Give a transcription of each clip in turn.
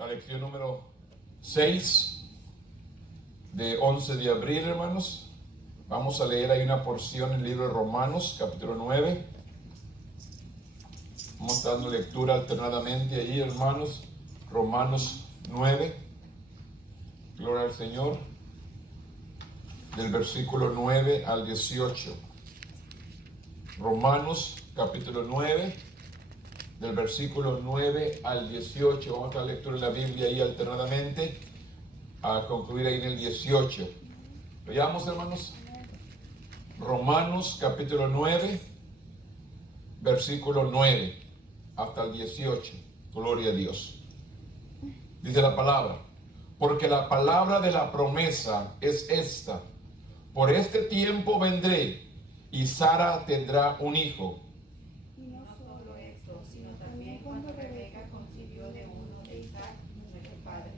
la lección número 6 de 11 de abril, hermanos. Vamos a leer ahí una porción en el libro de Romanos, capítulo 9. Vamos dando lectura alternadamente ahí, hermanos. Romanos 9. Gloria al Señor. Del versículo 9 al 18. Romanos, capítulo 9. Del versículo 9 al 18. Vamos a dar lectura en la Biblia ahí alternadamente. A concluir ahí en el 18. Veamos, hermanos. Romanos, capítulo 9. Versículo 9 hasta el 18. Gloria a Dios. Dice la palabra: porque la palabra de la promesa es esta: por este tiempo vendré, y Sara tendrá un hijo. Y no solo esto, sino también cuando Rebeca concibió de uno de Isaac, nuestro padre.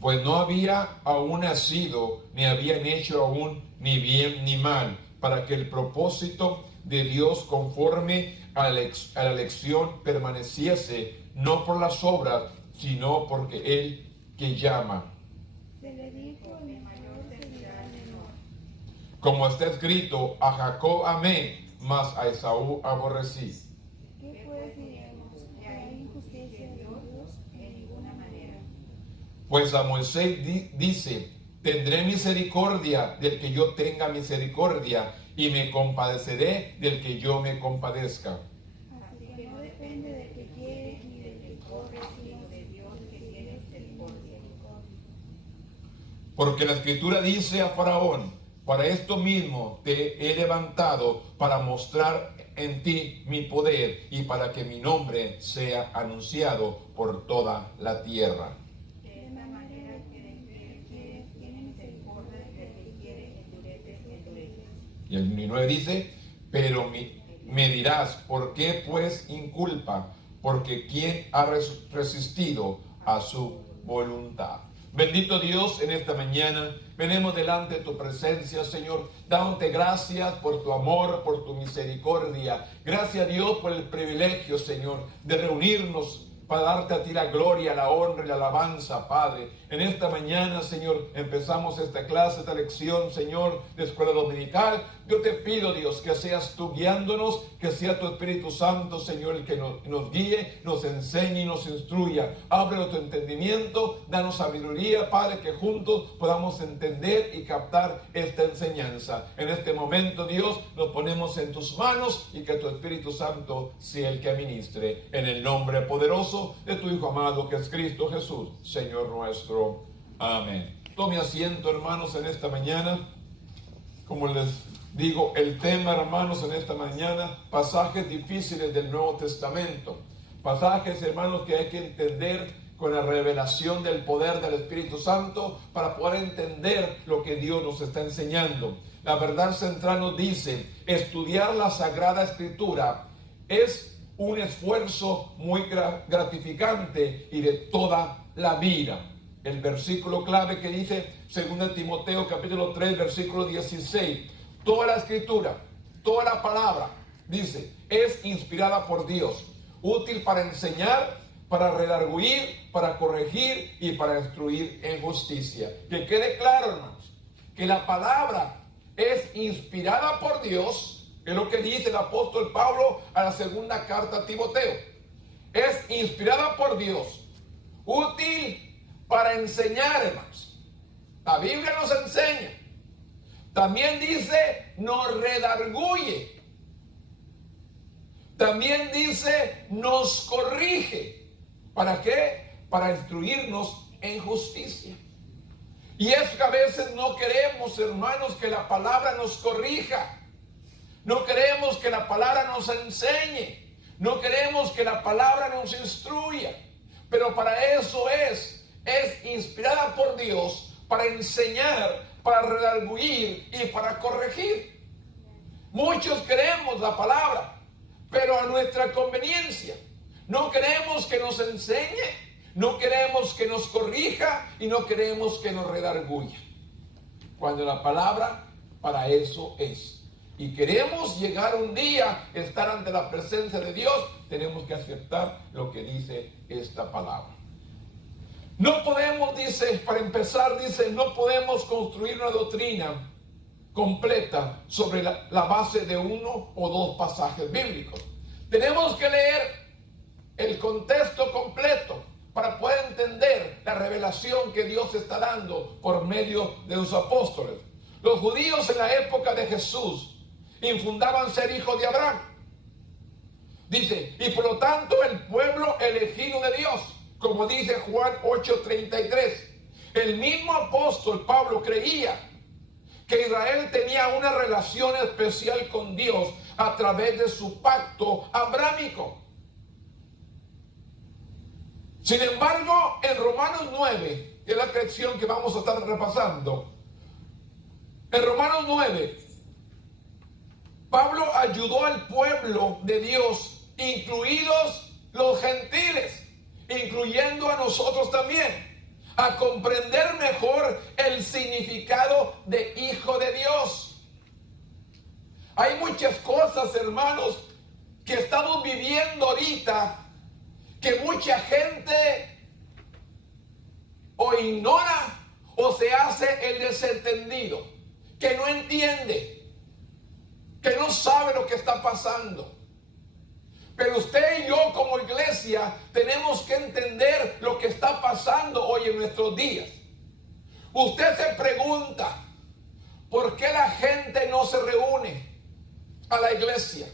Pues no había aún nacido, ni habían hecho aún ni bien ni mal, para que el propósito de Dios conforme a la elección permaneciese, no por las obras, sino porque Él que llama. Se le dijo: el mayor servirá al menor. Como está escrito: a Jacob amé, mas a Esaú aborrecí. ¿Qué pues diremos? ¿Que hay injusticia en Dios? En ninguna manera. Pues a Moisés dice: tendré misericordia del que yo tenga misericordia, y me compadeceré del que yo me compadezca. Así que no depende del que quiere ni del que corre, sino de Dios que tiene misericordia. Porque la Escritura dice a Faraón: para esto mismo te he levantado, para mostrar en ti mi poder, y para que mi nombre sea anunciado por toda la tierra. De esta manera que del que quiere tiene misericordia, del que quiere endurece. Y el 9 dice: pero me dirás, ¿por qué pues inculpa? Porque ¿quién ha resistido a su voluntad? Bendito Dios, en esta mañana venimos delante de tu presencia, Señor, dándote gracias por tu amor, por tu misericordia. Gracias a Dios por el privilegio, Señor, de reunirnos para darte a ti la gloria, la honra y la alabanza, Padre. En esta mañana, Señor, empezamos esta clase, esta lección, Señor, de escuela dominical. Yo te pido, Dios, que seas tú guiándonos, que sea tu Espíritu Santo, Señor, el que nos guíe, nos enseñe y nos instruya. Ábrelo tu entendimiento, danos sabiduría, Padre, que juntos podamos entender y captar esta enseñanza. En este momento, Dios, nos ponemos en tus manos y que tu Espíritu Santo sea el que administre. En el nombre poderoso de tu Hijo amado, que es Cristo Jesús, Señor nuestro. Amén. Tome asiento, hermanos, en esta mañana. Como les digo, el tema, hermanos, en esta mañana: pasajes difíciles del Nuevo Testamento. Pasajes, hermanos, que hay que entender con la revelación del poder del Espíritu Santo para poder entender lo que Dios nos está enseñando. La verdad central nos dice: estudiar la Sagrada Escritura es un esfuerzo muy gratificante y de toda la vida. El versículo clave que dice 2 Timoteo capítulo 3 versículo 16: toda la escritura, toda la palabra, dice, es inspirada por Dios, útil para enseñar, para redarguir, para corregir y para instruir en justicia. Que quede claro, hermanos, que la palabra es inspirada por Dios. Es lo que dice el apóstol Pablo a la segunda carta a Timoteo. Es inspirada por Dios, útil para enseñar, hermanos. La Biblia nos enseña. También dice, nos redarguye. También dice, nos corrige. ¿Para qué? Para instruirnos en justicia. Y es que a veces no queremos, hermanos, que la palabra nos corrija. No queremos que la palabra nos enseñe. No queremos que la palabra nos instruya. Pero para eso es inspirada por Dios, para enseñar, para redarguir y para corregir. Muchos queremos la palabra, pero a nuestra conveniencia. No queremos que nos enseñe, no queremos que nos corrija y no queremos que nos redarguya. Cuando la palabra para eso es. Y queremos llegar un día, estar ante la presencia de Dios, tenemos que aceptar lo que dice esta palabra. No podemos, dice, para empezar, dice, no podemos construir una doctrina completa sobre la base de uno o dos pasajes bíblicos. Tenemos que leer el contexto completo para poder entender la revelación que Dios está dando por medio de los apóstoles. Los judíos en la época de Jesús infundaban ser hijos de Abraham. Dice, y por lo tanto el pueblo elegido de Dios, como dice Juan 8:33. El mismo apóstol Pablo creía que Israel tenía una relación especial con Dios a través de su pacto abrámico. Sin embargo, en Romanos 9, que es la sección que vamos a estar repasando, en Romanos 9, Pablo ayudó al pueblo de Dios, incluidos los gentiles, incluyendo a nosotros también, a comprender mejor el significado de hijo de Dios. Hay muchas cosas, hermanos, que estamos viviendo ahorita, que mucha gente o ignora o se hace el desentendido, que no entiende, que no sabe lo que está pasando. Pero usted y yo como iglesia tenemos que entender lo que está pasando hoy en nuestros días. Usted se pregunta, ¿por qué la gente no se reúne a la iglesia?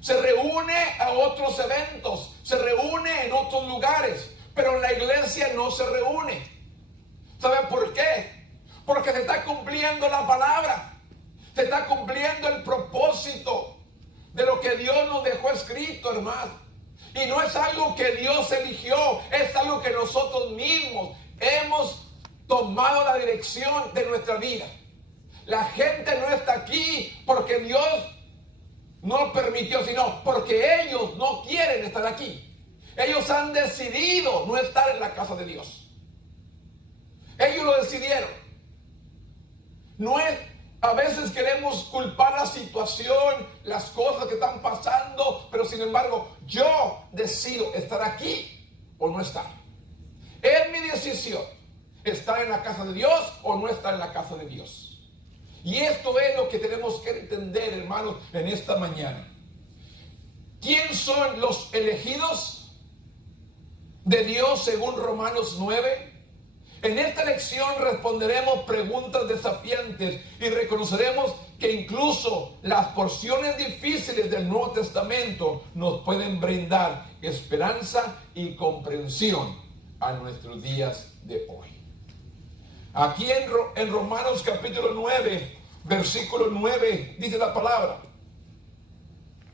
Se reúne a otros eventos, se reúne en otros lugares, pero en la iglesia no se reúne. ¿Sabe por qué? Porque se está cumpliendo la palabra, se está cumpliendo el propósito de lo que Dios nos dejó escrito, hermano. Y no es algo que Dios eligió, es algo que nosotros mismos hemos tomado la dirección de nuestra vida. La gente no está aquí porque Dios no permitió, sino porque ellos no quieren estar aquí. Ellos han decidido no estar en la casa de Dios. Ellos lo decidieron. No es, a veces queremos culpar la situación, las cosas que están pasando, pero sin embargo, yo decido estar aquí o no estar. Es mi decisión, estar en la casa de Dios o no estar en la casa de Dios. Y esto es lo que tenemos que entender, hermanos, en esta mañana. ¿Quién son los elegidos de Dios según Romanos 9? En esta lección responderemos preguntas desafiantes y reconoceremos que incluso las porciones difíciles del Nuevo Testamento nos pueden brindar esperanza y comprensión a nuestros días de hoy. Aquí en Romanos capítulo 9, versículo 9, dice la palabra: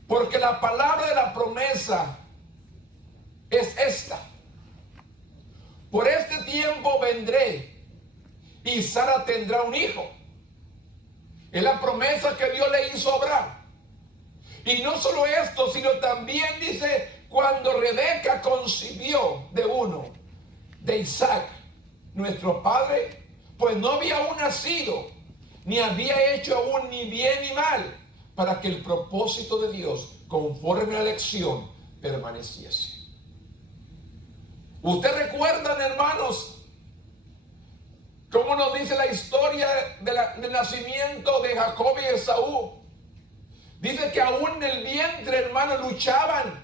porque la palabra de la promesa es esta: por este tiempo vendré y Sara tendrá un hijo. Es la promesa que Dios le hizo a Abraham. Y no solo esto, sino también dice, cuando Rebeca concibió de uno, de Isaac, nuestro padre, pues no había aún nacido, ni había hecho aún ni bien ni mal, para que el propósito de Dios, conforme a la elección, permaneciese. ¿Ustedes recuerdan, hermanos, cómo nos dice la historia del nacimiento de Jacob y Esaú? Dice que aún en el vientre, hermanos, luchaban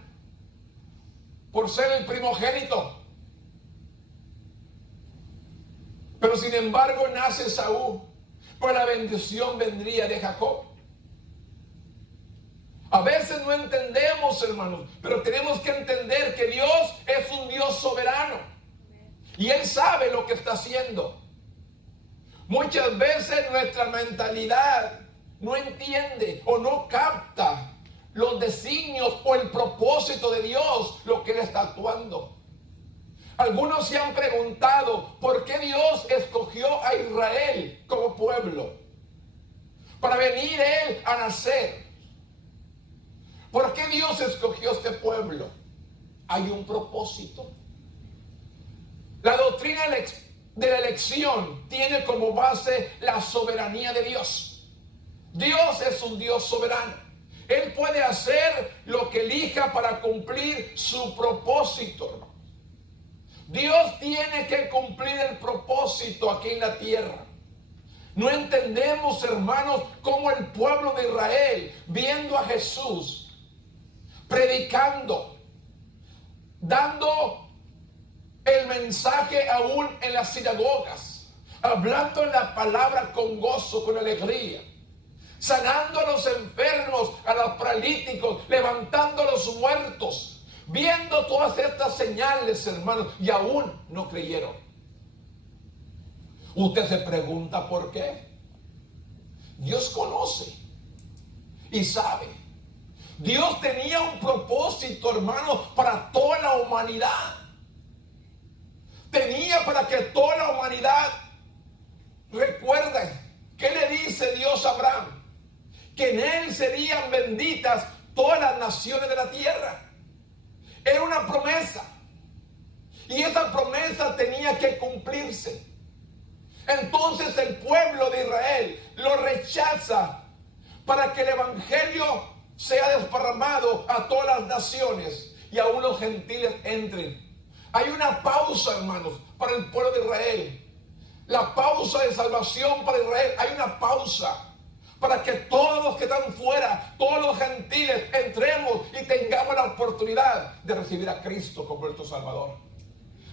por ser el primogénito. Pero sin embargo nace Esaú, pues la bendición vendría de Jacob. A veces no entendemos, hermanos, pero tenemos que entender que Dios es un Dios soberano. Y Él sabe lo que está haciendo. Muchas veces nuestra mentalidad no entiende o no capta los designios o el propósito de Dios, lo que Él está actuando. Algunos se han preguntado por qué Dios escogió a Israel como pueblo para venir Él a nacer. ¿Por qué Dios escogió este pueblo? Hay un propósito. La doctrina de la elección tiene como base la soberanía de Dios. Dios es un Dios soberano. Él puede hacer lo que elija para cumplir su propósito. Dios tiene que cumplir el propósito aquí en la tierra. No entendemos, hermanos, cómo el pueblo de Israel, viendo a Jesús, predicando, dando el mensaje aún en las sinagogas, hablando en la palabra con gozo, con alegría, sanando a los enfermos, a los paralíticos, levantando a los muertos, viendo todas estas señales, hermanos, y aún no creyeron. Usted se pregunta por qué. Dios conoce y sabe. Dios tenía un propósito, hermano, para toda la humanidad. Tenía para que toda la humanidad, recuerden, ¿qué le dice Dios a Abraham? Que en él serían benditas todas las naciones de la tierra. Era una promesa. Y esa promesa tenía que cumplirse. Entonces el pueblo de Israel lo rechaza para que el evangelio sea desparramado a todas las naciones y aún los gentiles entren. Hay una pausa, hermanos, para el pueblo de Israel. La pausa de salvación para Israel. Hay una pausa para que todos los que están fuera, todos los gentiles, entremos y tengamos la oportunidad de recibir a Cristo como nuestro Salvador.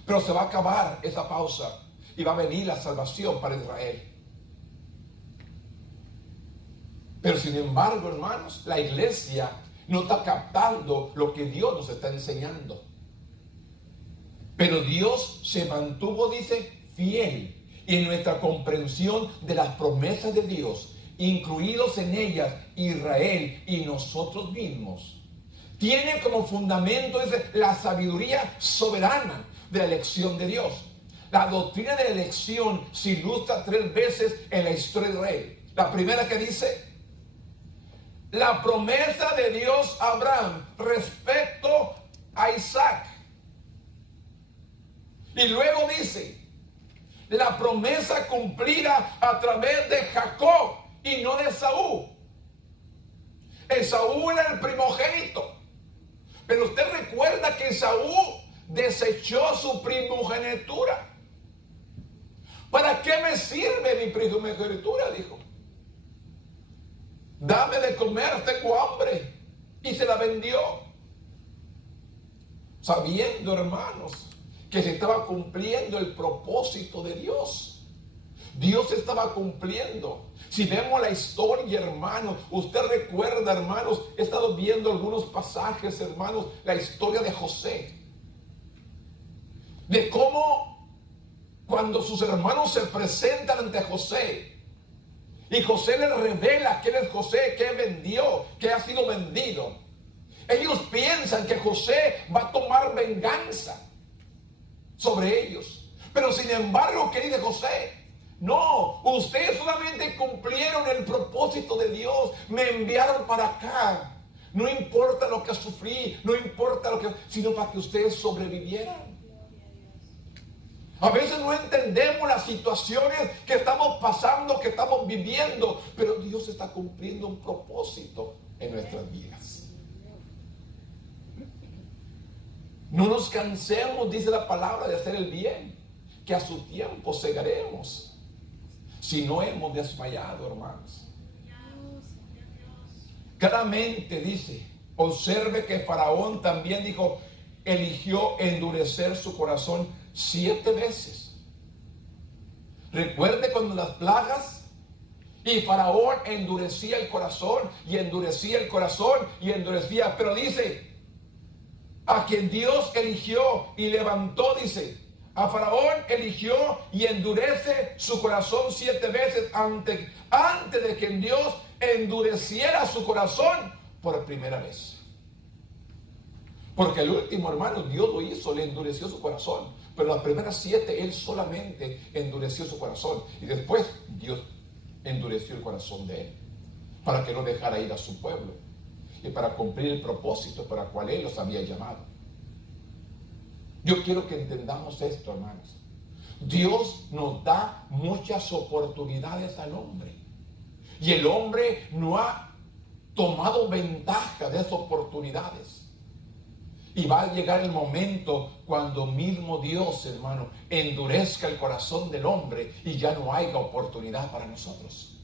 Pero se va a acabar esa pausa y va a venir la salvación para Israel. Pero sin embargo, hermanos, la iglesia no está captando lo que Dios nos está enseñando. Pero Dios se mantuvo, dice, fiel en nuestra comprensión de las promesas de Dios, incluidos en ellas Israel y nosotros mismos. Tiene como fundamento, dice, la sabiduría soberana de la elección de Dios. La doctrina de la elección se ilustra 3 veces en la historia de Israel. La primera que dice, la promesa de Dios a Abraham respecto a Isaac. Y luego dice, la promesa cumplida a través de Jacob y no de Esaú. Esaú era el primogénito. Pero usted recuerda que Esaú desechó su primogenitura. ¿Para qué me sirve mi primogenitura? Dijo. Dame de comer, tengo hambre. Y se la vendió. Sabiendo, hermanos, que se estaba cumpliendo el propósito de Dios. Dios estaba cumpliendo. Si vemos la historia, hermanos, usted recuerda, hermanos, he estado viendo algunos pasajes, hermanos, la historia de José. De cómo cuando sus hermanos se presentan ante José y José les revela quién es José, que vendió, que ha sido vendido. Ellos piensan que José va a tomar venganza sobre ellos. Pero sin embargo, ¿qué dice José? No, ustedes solamente cumplieron el propósito de Dios. Me enviaron para acá. No importa lo que sufrí, no importa lo que, sino para que ustedes sobrevivieran. A veces no entendemos las situaciones que estamos pasando, que estamos viviendo, pero Dios está cumpliendo un propósito en nuestras vidas. No nos cansemos, dice la palabra, de hacer el bien, que a su tiempo segaremos. Si no hemos desmayado, hermanos. Claramente dice, observe que Faraón también dijo, eligió endurecer su corazón 7 veces. Recuerde cuando las plagas y Faraón endurecía el corazón y endurecía el corazón y endurecía, pero dice, a quien Dios eligió y levantó, dice, a Faraón eligió y endurece su corazón 7 veces antes de que Dios endureciera su corazón por primera vez. Porque el último, hermano, Dios lo hizo, le endureció su corazón. Pero las primeras 7, Él solamente endureció su corazón. Y después Dios endureció el corazón de Él, para que no dejara ir a su pueblo. Y para cumplir el propósito para el cual Él los había llamado. Yo quiero que entendamos esto, hermanos. Dios nos da muchas oportunidades al hombre. Y el hombre no ha tomado ventaja de esas oportunidades. Y va a llegar el momento cuando mismo Dios, hermano, endurezca el corazón del hombre y ya no haya oportunidad para nosotros.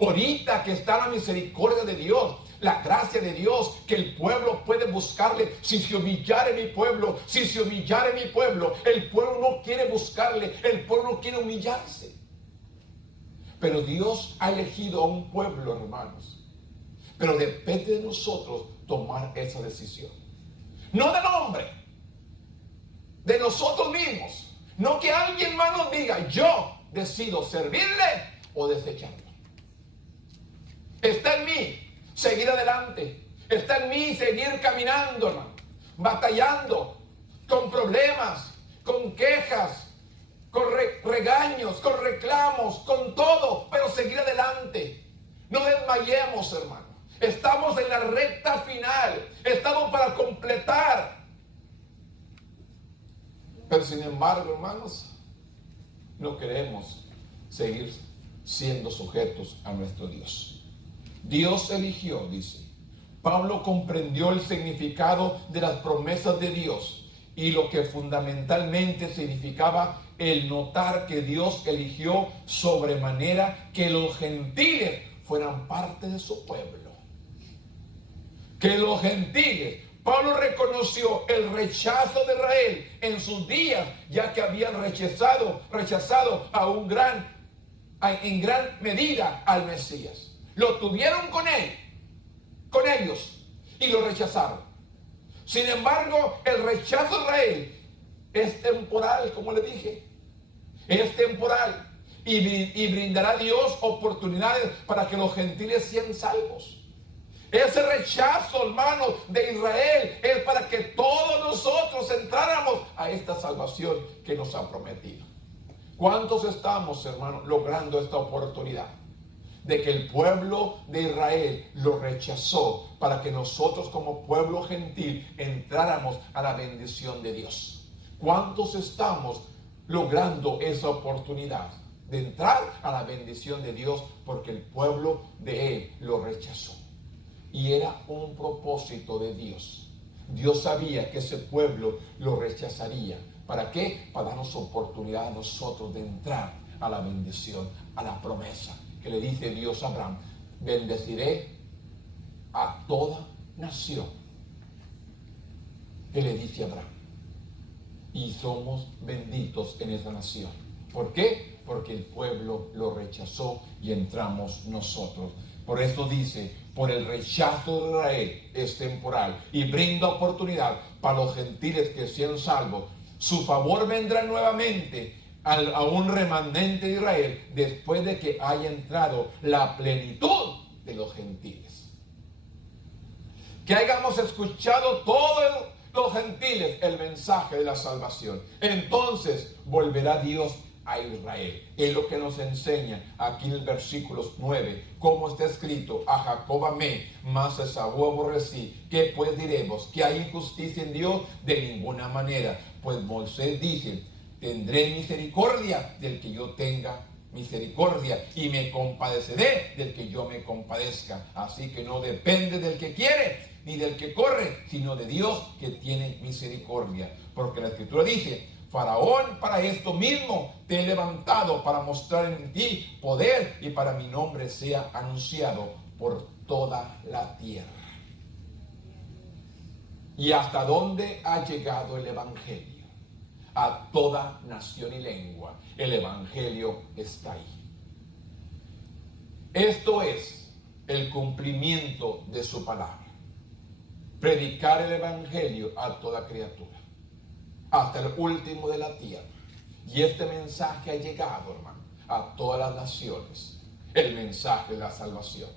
Ahorita que está la misericordia de Dios, la gracia de Dios, que el pueblo puede buscarle. Si se humillare mi pueblo, si se humillare mi pueblo, el pueblo no quiere buscarle, el pueblo no quiere humillarse. Pero Dios ha elegido a un pueblo, hermanos. Pero depende de nosotros tomar esa decisión. No del hombre, de nosotros mismos. No que alguien más nos diga, yo decido servirle o desecharlo. Está en mí seguir adelante. Está en mí seguir caminando, hermano. Batallando con problemas, con quejas, con regaños, con reclamos, con todo. Pero seguir adelante. No desmayemos, hermano. Estamos en la recta final. Estamos para completar. Pero sin embargo, hermanos, no queremos seguir siendo sujetos a nuestro Dios. Dios eligió, dice. Pablo comprendió el significado de las promesas de Dios y lo que fundamentalmente significaba el notar que Dios eligió sobremanera que los gentiles fueran parte de su pueblo. Que los gentiles, Pablo reconoció el rechazo de Israel en sus días, ya que habían rechazado en gran medida al Mesías. Lo tuvieron con ellos, y lo rechazaron. Sin embargo, el rechazo de Israel es temporal, como le dije. Es temporal. Y brindará a Dios oportunidades para que los gentiles sean salvos. Ese rechazo, hermano, de Israel es para que todos nosotros entráramos a esta salvación que nos ha prometido. ¿Cuántos estamos, hermano, logrando esta oportunidad? De que el pueblo de Israel lo rechazó para que nosotros como pueblo gentil entráramos a la bendición de Dios. ¿Cuántos estamos logrando esa oportunidad de entrar a la bendición de Dios porque el pueblo de Él lo rechazó? Y era un propósito de Dios. Dios sabía que ese pueblo lo rechazaría. ¿Para qué? Para darnos oportunidad a nosotros de entrar a la bendición, a la promesa que le dice Dios a Abraham: bendeciré a toda nación. Que le dice a Abraham. Y somos benditos en esa nación. ¿Por qué? Porque el pueblo lo rechazó y entramos nosotros. Por eso dice, por el rechazo de Israel es temporal y brinda oportunidad para los gentiles que sean salvos. Su favor vendrá nuevamente a un remanente de Israel después de que haya entrado la plenitud de los gentiles. Que hayamos escuchado todos los gentiles el mensaje de la salvación. Entonces volverá Dios a Israel. Es lo que nos enseña aquí en el versículo 9, como está escrito: a Jacob amé, mas a Esaú aborrecí. ¿Qué pues diremos? ¿Que hay injusticia en Dios? De ninguna manera. Pues Moisés dice: tendré misericordia del que yo tenga misericordia, y me compadeceré del que yo me compadezca. Así que no depende del que quiere ni del que corre, sino de Dios que tiene misericordia. Porque la Escritura dice: Faraón, para esto mismo te he levantado, para mostrar en ti poder, y para mi nombre sea anunciado por toda la tierra. ¿Y hasta dónde ha llegado el Evangelio? A toda nación y lengua. El Evangelio está ahí. Esto es el cumplimiento de su palabra. Predicar el Evangelio a toda criatura, hasta el último de la tierra. Y este mensaje ha llegado, hermano, a todas las naciones. El mensaje de la salvación.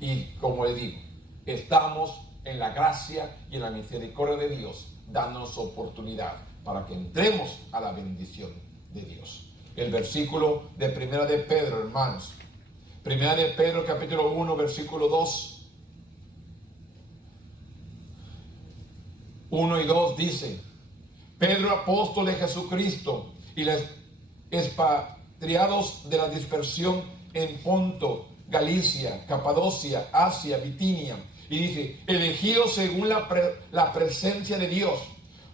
Y como le digo, estamos en la gracia y en la misericordia de Dios, dándonos oportunidad para que entremos a la bendición de Dios. El versículo de Primera de Pedro, hermanos. Primera de Pedro, capítulo 1, versículo 2. 1 y 2 dice: Pedro, apóstol de Jesucristo, y los expatriados de la dispersión en Ponto, Galicia, Capadocia, Asia, Bitinia, Y dice, elegidos según la presencia de Dios,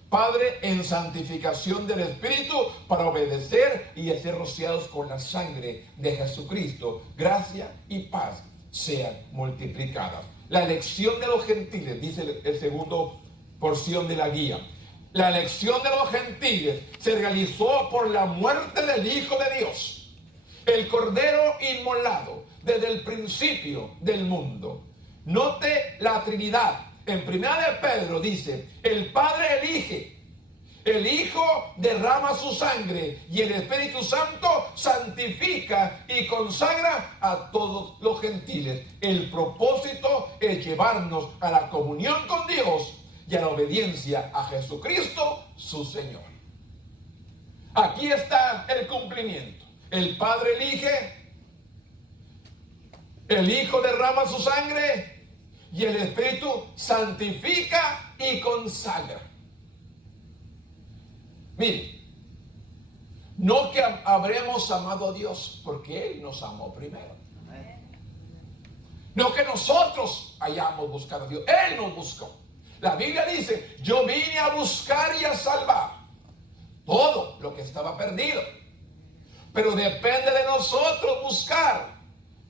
Padre, en santificación del Espíritu, para obedecer y ser rociados con la sangre de Jesucristo. Gracia y paz sean multiplicadas. La elección de los gentiles, dice el segundo porción de la guía. La elección de los gentiles se realizó por la muerte del Hijo de Dios, el Cordero inmolado desde el principio del mundo. Note la Trinidad. En 1 de Pedro dice, el Padre elige, el Hijo derrama su sangre y el Espíritu Santo santifica y consagra a todos los gentiles. El propósito es llevarnos a la comunión con Dios y a la obediencia a Jesucristo, su Señor. Aquí está el cumplimiento. El Padre elige, el Hijo derrama su sangre y el Espíritu santifica y consagra. Mire, no que habremos amado a Dios, porque Él nos amó primero. No que nosotros hayamos buscado a Dios, Él nos buscó. La Biblia dice, yo vine a buscar y a salvar todo lo que estaba perdido. Pero depende de nosotros buscar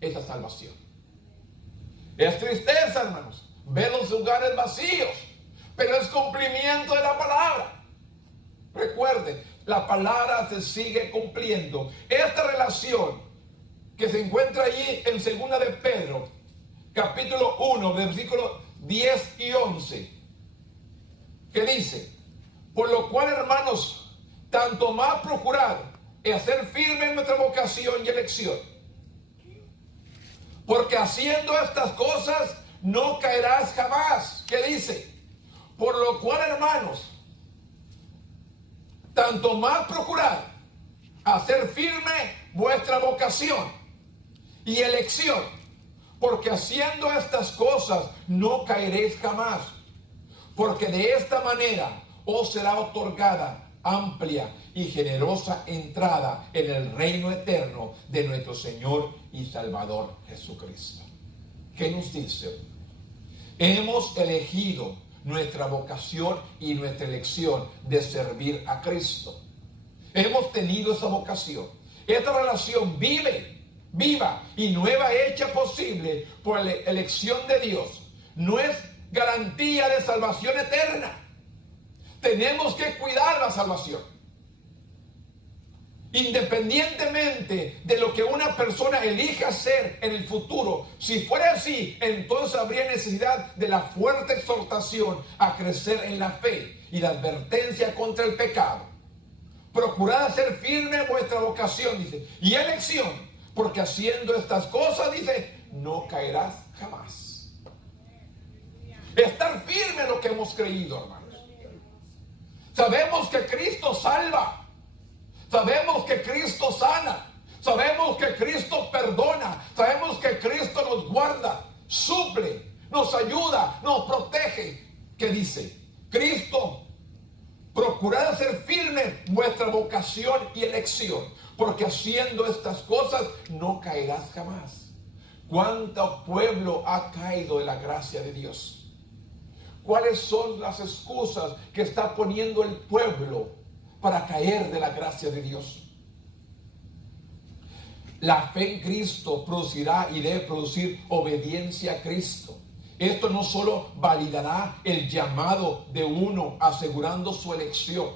esa salvación. Es tristeza, hermanos, ver los lugares vacíos, pero es cumplimiento de la palabra. Recuerden, la palabra se sigue cumpliendo. Esta relación que se encuentra allí en 2 de Pedro, capítulo 1, versículos 10 y 11, que dice, por lo cual, hermanos, tanto más procurad hacer firme nuestra vocación y elección, porque haciendo estas cosas no caerás jamás. ¿Qué dice? Por lo cual, hermanos, tanto más procurad hacer firme vuestra vocación y elección, porque haciendo estas cosas no caeréis jamás, porque de esta manera os será otorgada amplia y generosa entrada en el reino eterno de nuestro Señor y Salvador Jesucristo. ¿Qué nos dice? Hemos elegido nuestra vocación y nuestra elección de servir a Cristo. Hemos tenido esa vocación. Esta relación viva y nueva, hecha posible por la elección de Dios, no es garantía de salvación eterna. Tenemos que cuidar la salvación. Independientemente de lo que una persona elija hacer en el futuro, si fuera así, entonces habría necesidad de la fuerte exhortación a crecer en la fe y la advertencia contra el pecado. Procurad hacer firme vuestra vocación, dice, y elección, porque haciendo estas cosas, dice, no caerás jamás. Estar firme en lo que hemos creído, hermanos. Sabemos que Cristo salva. Sabemos que Cristo sana. Sabemos que Cristo perdona. Sabemos que Cristo nos guarda, suple, nos ayuda, nos protege. ¿Qué dice? Cristo, procurad hacer firme vuestra vocación y elección, porque haciendo estas cosas no caerás jamás. ¿Cuánto pueblo ha caído de la gracia de Dios? ¿Cuáles son las excusas que está poniendo el pueblo para caer de la gracia de Dios? La fe en Cristo producirá y debe producir obediencia a Cristo. Esto no solo validará el llamado de uno asegurando su elección,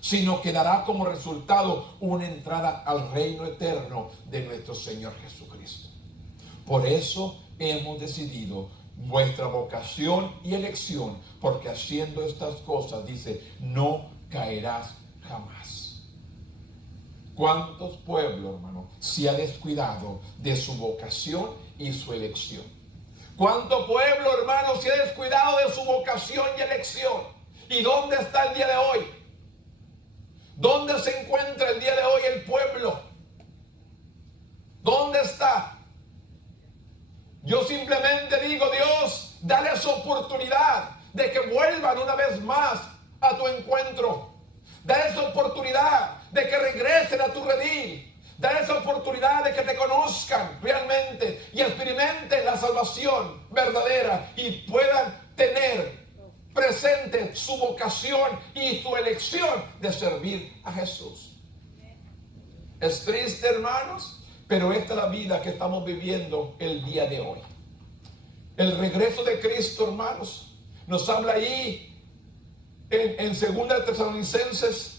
sino que dará como resultado una entrada al reino eterno de nuestro Señor Jesucristo. Por eso hemos decidido vuestra vocación y elección, porque haciendo estas cosas, dice, no caerás jamás. ¿Cuántos pueblos, hermano, se ha descuidado de su vocación y su elección? ¿Cuánto pueblo, hermano, se ha descuidado de su vocación y elección? ¿Y dónde está el día de hoy? ¿Dónde se encuentra el día de hoy el pueblo? ¿Dónde está? Yo simplemente digo, Dios, dale esa oportunidad de que vuelvan una vez más a tu encuentro. Dale esa oportunidad de que regresen a tu redil. Dale esa oportunidad de que te conozcan realmente y experimenten la salvación verdadera y puedan tener presente su vocación y su elección de servir a Jesús. Es triste, hermanos, pero esta es la vida que estamos viviendo el día de hoy. El regreso de Cristo, hermanos, nos habla ahí en 2 Tesalonicenses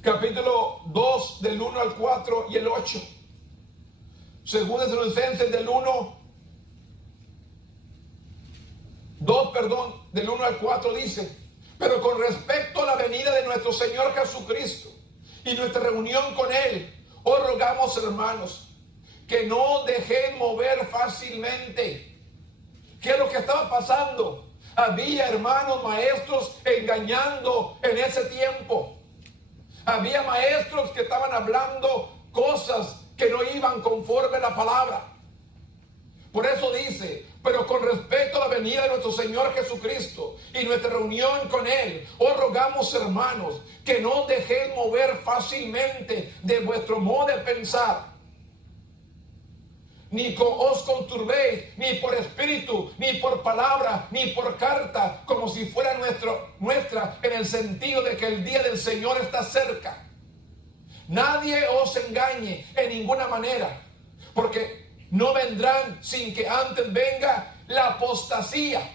capítulo 2 del 1 al 4 y el 8. 2 Tesalonicenses del 1 al 4 dice: pero con respecto a la venida de nuestro Señor Jesucristo y nuestra reunión con Él, os rogamos, hermanos, que no dejen mover fácilmente. ¿Qué es lo que estaba pasando? Había hermanos maestros engañando en ese tiempo. Había maestros que estaban hablando cosas que no iban conforme a la palabra. Por eso dice: pero con respecto a la venida de nuestro Señor Jesucristo y nuestra reunión con Él, os rogamos, hermanos, que no dejéis mover fácilmente de vuestro modo de pensar, ni os conturbéis, ni por espíritu, ni por palabra, ni por carta, como si fuera nuestra, en el sentido de que el día del Señor está cerca. Nadie os engañe en ninguna manera, porque no vendrán sin que antes venga la apostasía.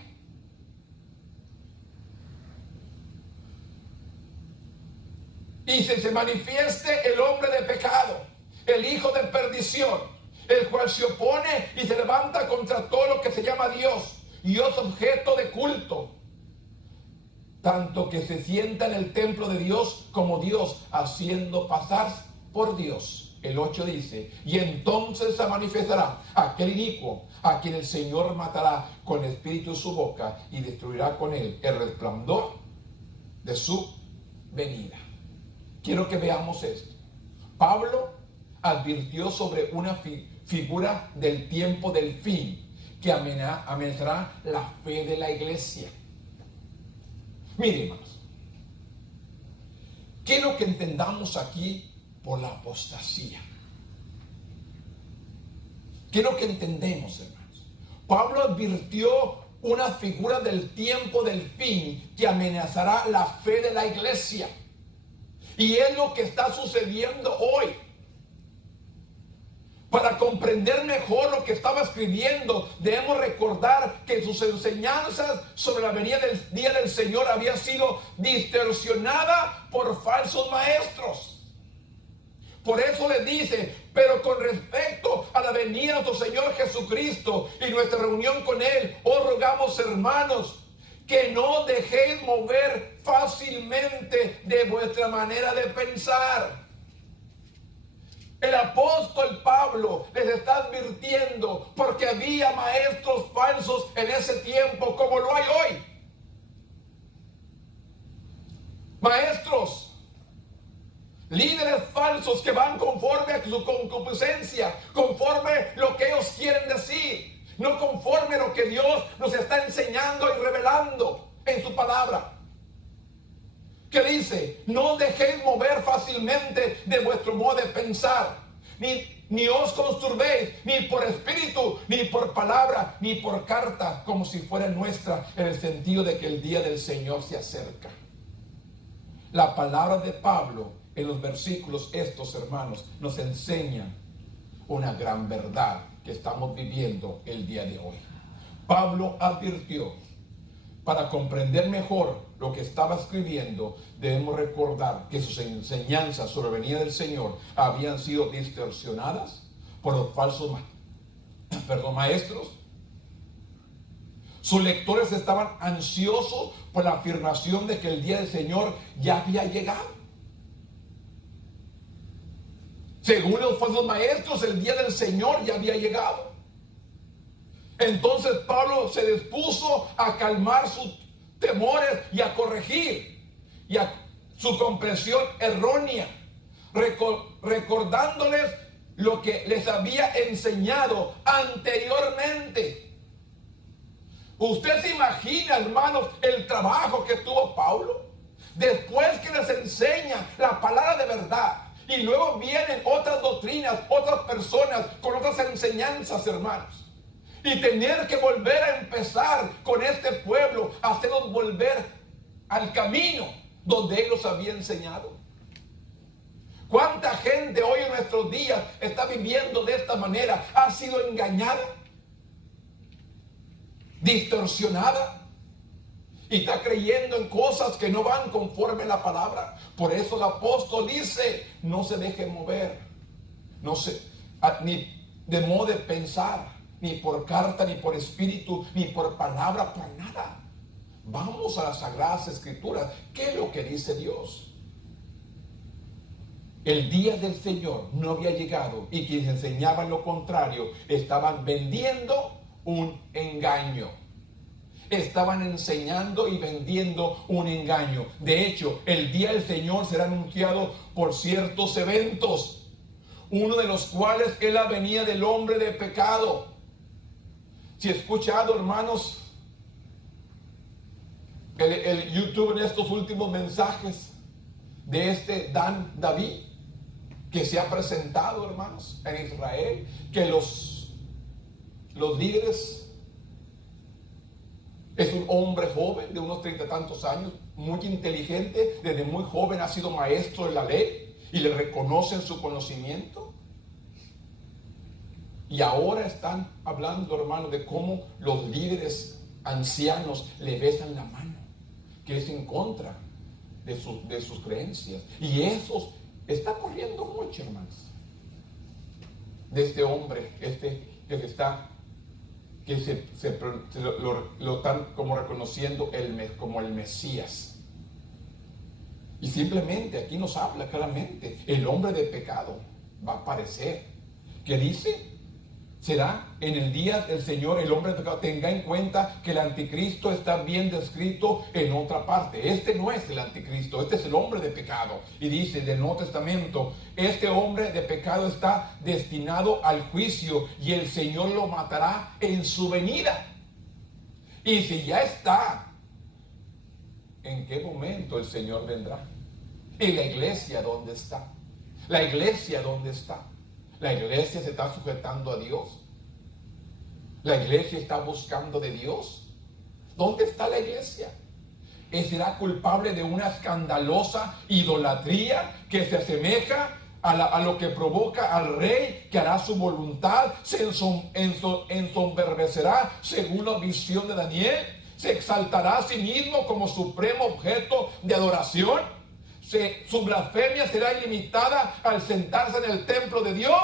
Y se manifieste el hombre de pecado, el hijo de perdición, el cual se opone y se levanta contra todo lo que se llama Dios y es objeto de culto, tanto que se sienta en el templo de Dios como Dios, haciendo pasar por Dios. El 8 dice: y entonces se manifestará aquel inicuo, a quien el Señor matará con el espíritu de su boca y destruirá con él el resplandor de su venida. Quiero que veamos esto. Pablo advirtió sobre una figura del tiempo del fin que amenazará la fe de la iglesia. Miren, hermanos, quiero que entendamos aquí por la apostasía. Quiero que entendemos, hermanos. Pablo advirtió una figura del tiempo del fin que amenazará la fe de la iglesia. Y es lo que está sucediendo hoy. Para comprender mejor lo que estaba escribiendo, debemos recordar que sus enseñanzas sobre la venida del día del Señor había sido distorsionada por falsos maestros. Por eso les dice: pero con respecto a la venida de nuestro Señor Jesucristo y nuestra reunión con Él, os rogamos, hermanos, que no dejéis mover fácilmente de vuestra manera de pensar. El apóstol Pablo les está advirtiendo porque había maestros falsos en ese tiempo como lo hay hoy. Maestros, líderes falsos que van conforme a su concupiscencia, conforme lo que ellos quieren decir, no conforme a lo que Dios nos está enseñando y revelando en su palabra. Que dice: no dejéis mover fácilmente de vuestro modo de pensar, ni os conturbéis, ni por espíritu, ni por palabra, ni por carta, como si fuera nuestra, en el sentido de que el día del Señor se acerca. La palabra de Pablo en los versículos estos, hermanos, nos enseña una gran verdad que estamos viviendo el día de hoy. Pablo advirtió: para comprender mejor lo que estaba escribiendo, debemos recordar que sus enseñanzas sobre la venida del Señor habían sido distorsionadas por los falsos maestros. Sus lectores estaban ansiosos por la afirmación de que el día del Señor ya había llegado. Según los falsos maestros, el día del Señor ya había llegado. Entonces Pablo se dispuso a calmar sus temores y a corregir su comprensión errónea, recordándoles lo que les había enseñado anteriormente. ¿Usted se imagina, hermanos, el trabajo que tuvo Pablo? Después que les enseña la palabra de verdad Y luego vienen otras doctrinas, otras personas con otras enseñanzas, hermanos. Y tener que volver a empezar con este pueblo, hacerlos volver al camino donde Él los había enseñado. ¿Cuánta gente hoy en nuestros días está viviendo de esta manera? Ha sido engañada, distorsionada, y está creyendo en cosas que no van conforme a la palabra. Por eso el apóstol dice, no se deje mover, ni de modo de pensar, ni por carta, ni por espíritu, ni por palabra, por nada. Vamos a las Sagradas Escrituras. ¿Qué es lo que dice Dios? El día del Señor no había llegado y quienes enseñaban lo contrario estaban vendiendo un engaño. Estaban enseñando y vendiendo un engaño. De hecho, el día del Señor será anunciado por ciertos eventos, uno de los cuales es la venida del hombre de pecado. Si he escuchado, hermanos, el YouTube en estos últimos mensajes de este Dan David, que se ha presentado, hermanos, en Israel, que los líderes, es un hombre joven de unos 30 y tantos años, muy inteligente, desde muy joven ha sido maestro de la ley y le reconocen su conocimiento. Y ahora están hablando, hermanos, de cómo los líderes ancianos le besan la mano, que es en contra de sus creencias. Y eso está corriendo mucho, hermanos, de este hombre, lo están como reconociendo como el Mesías. Y simplemente aquí nos habla claramente, el hombre de pecado va a aparecer. ¿Qué dice? Será en el día del Señor el hombre de pecado. Tenga en cuenta que el anticristo está bien descrito en otra parte. Este no es el anticristo, este es el hombre de pecado. Y dice del Nuevo Testamento, este hombre de pecado está destinado al juicio y el Señor lo matará en su venida. Y si ya está, ¿en qué momento el Señor vendrá? ¿Y la iglesia dónde está? ¿La iglesia dónde está? La iglesia se está sujetando a Dios. La iglesia está buscando de Dios. ¿Dónde está la iglesia? ¿Será culpable de una escandalosa idolatría que se asemeja a lo que provoca al rey que hará su voluntad? ¿Se ensoberbecerá según la visión de Daniel? ¿Se exaltará a sí mismo como supremo objeto de adoración? Su blasfemia será ilimitada al sentarse en el templo de Dios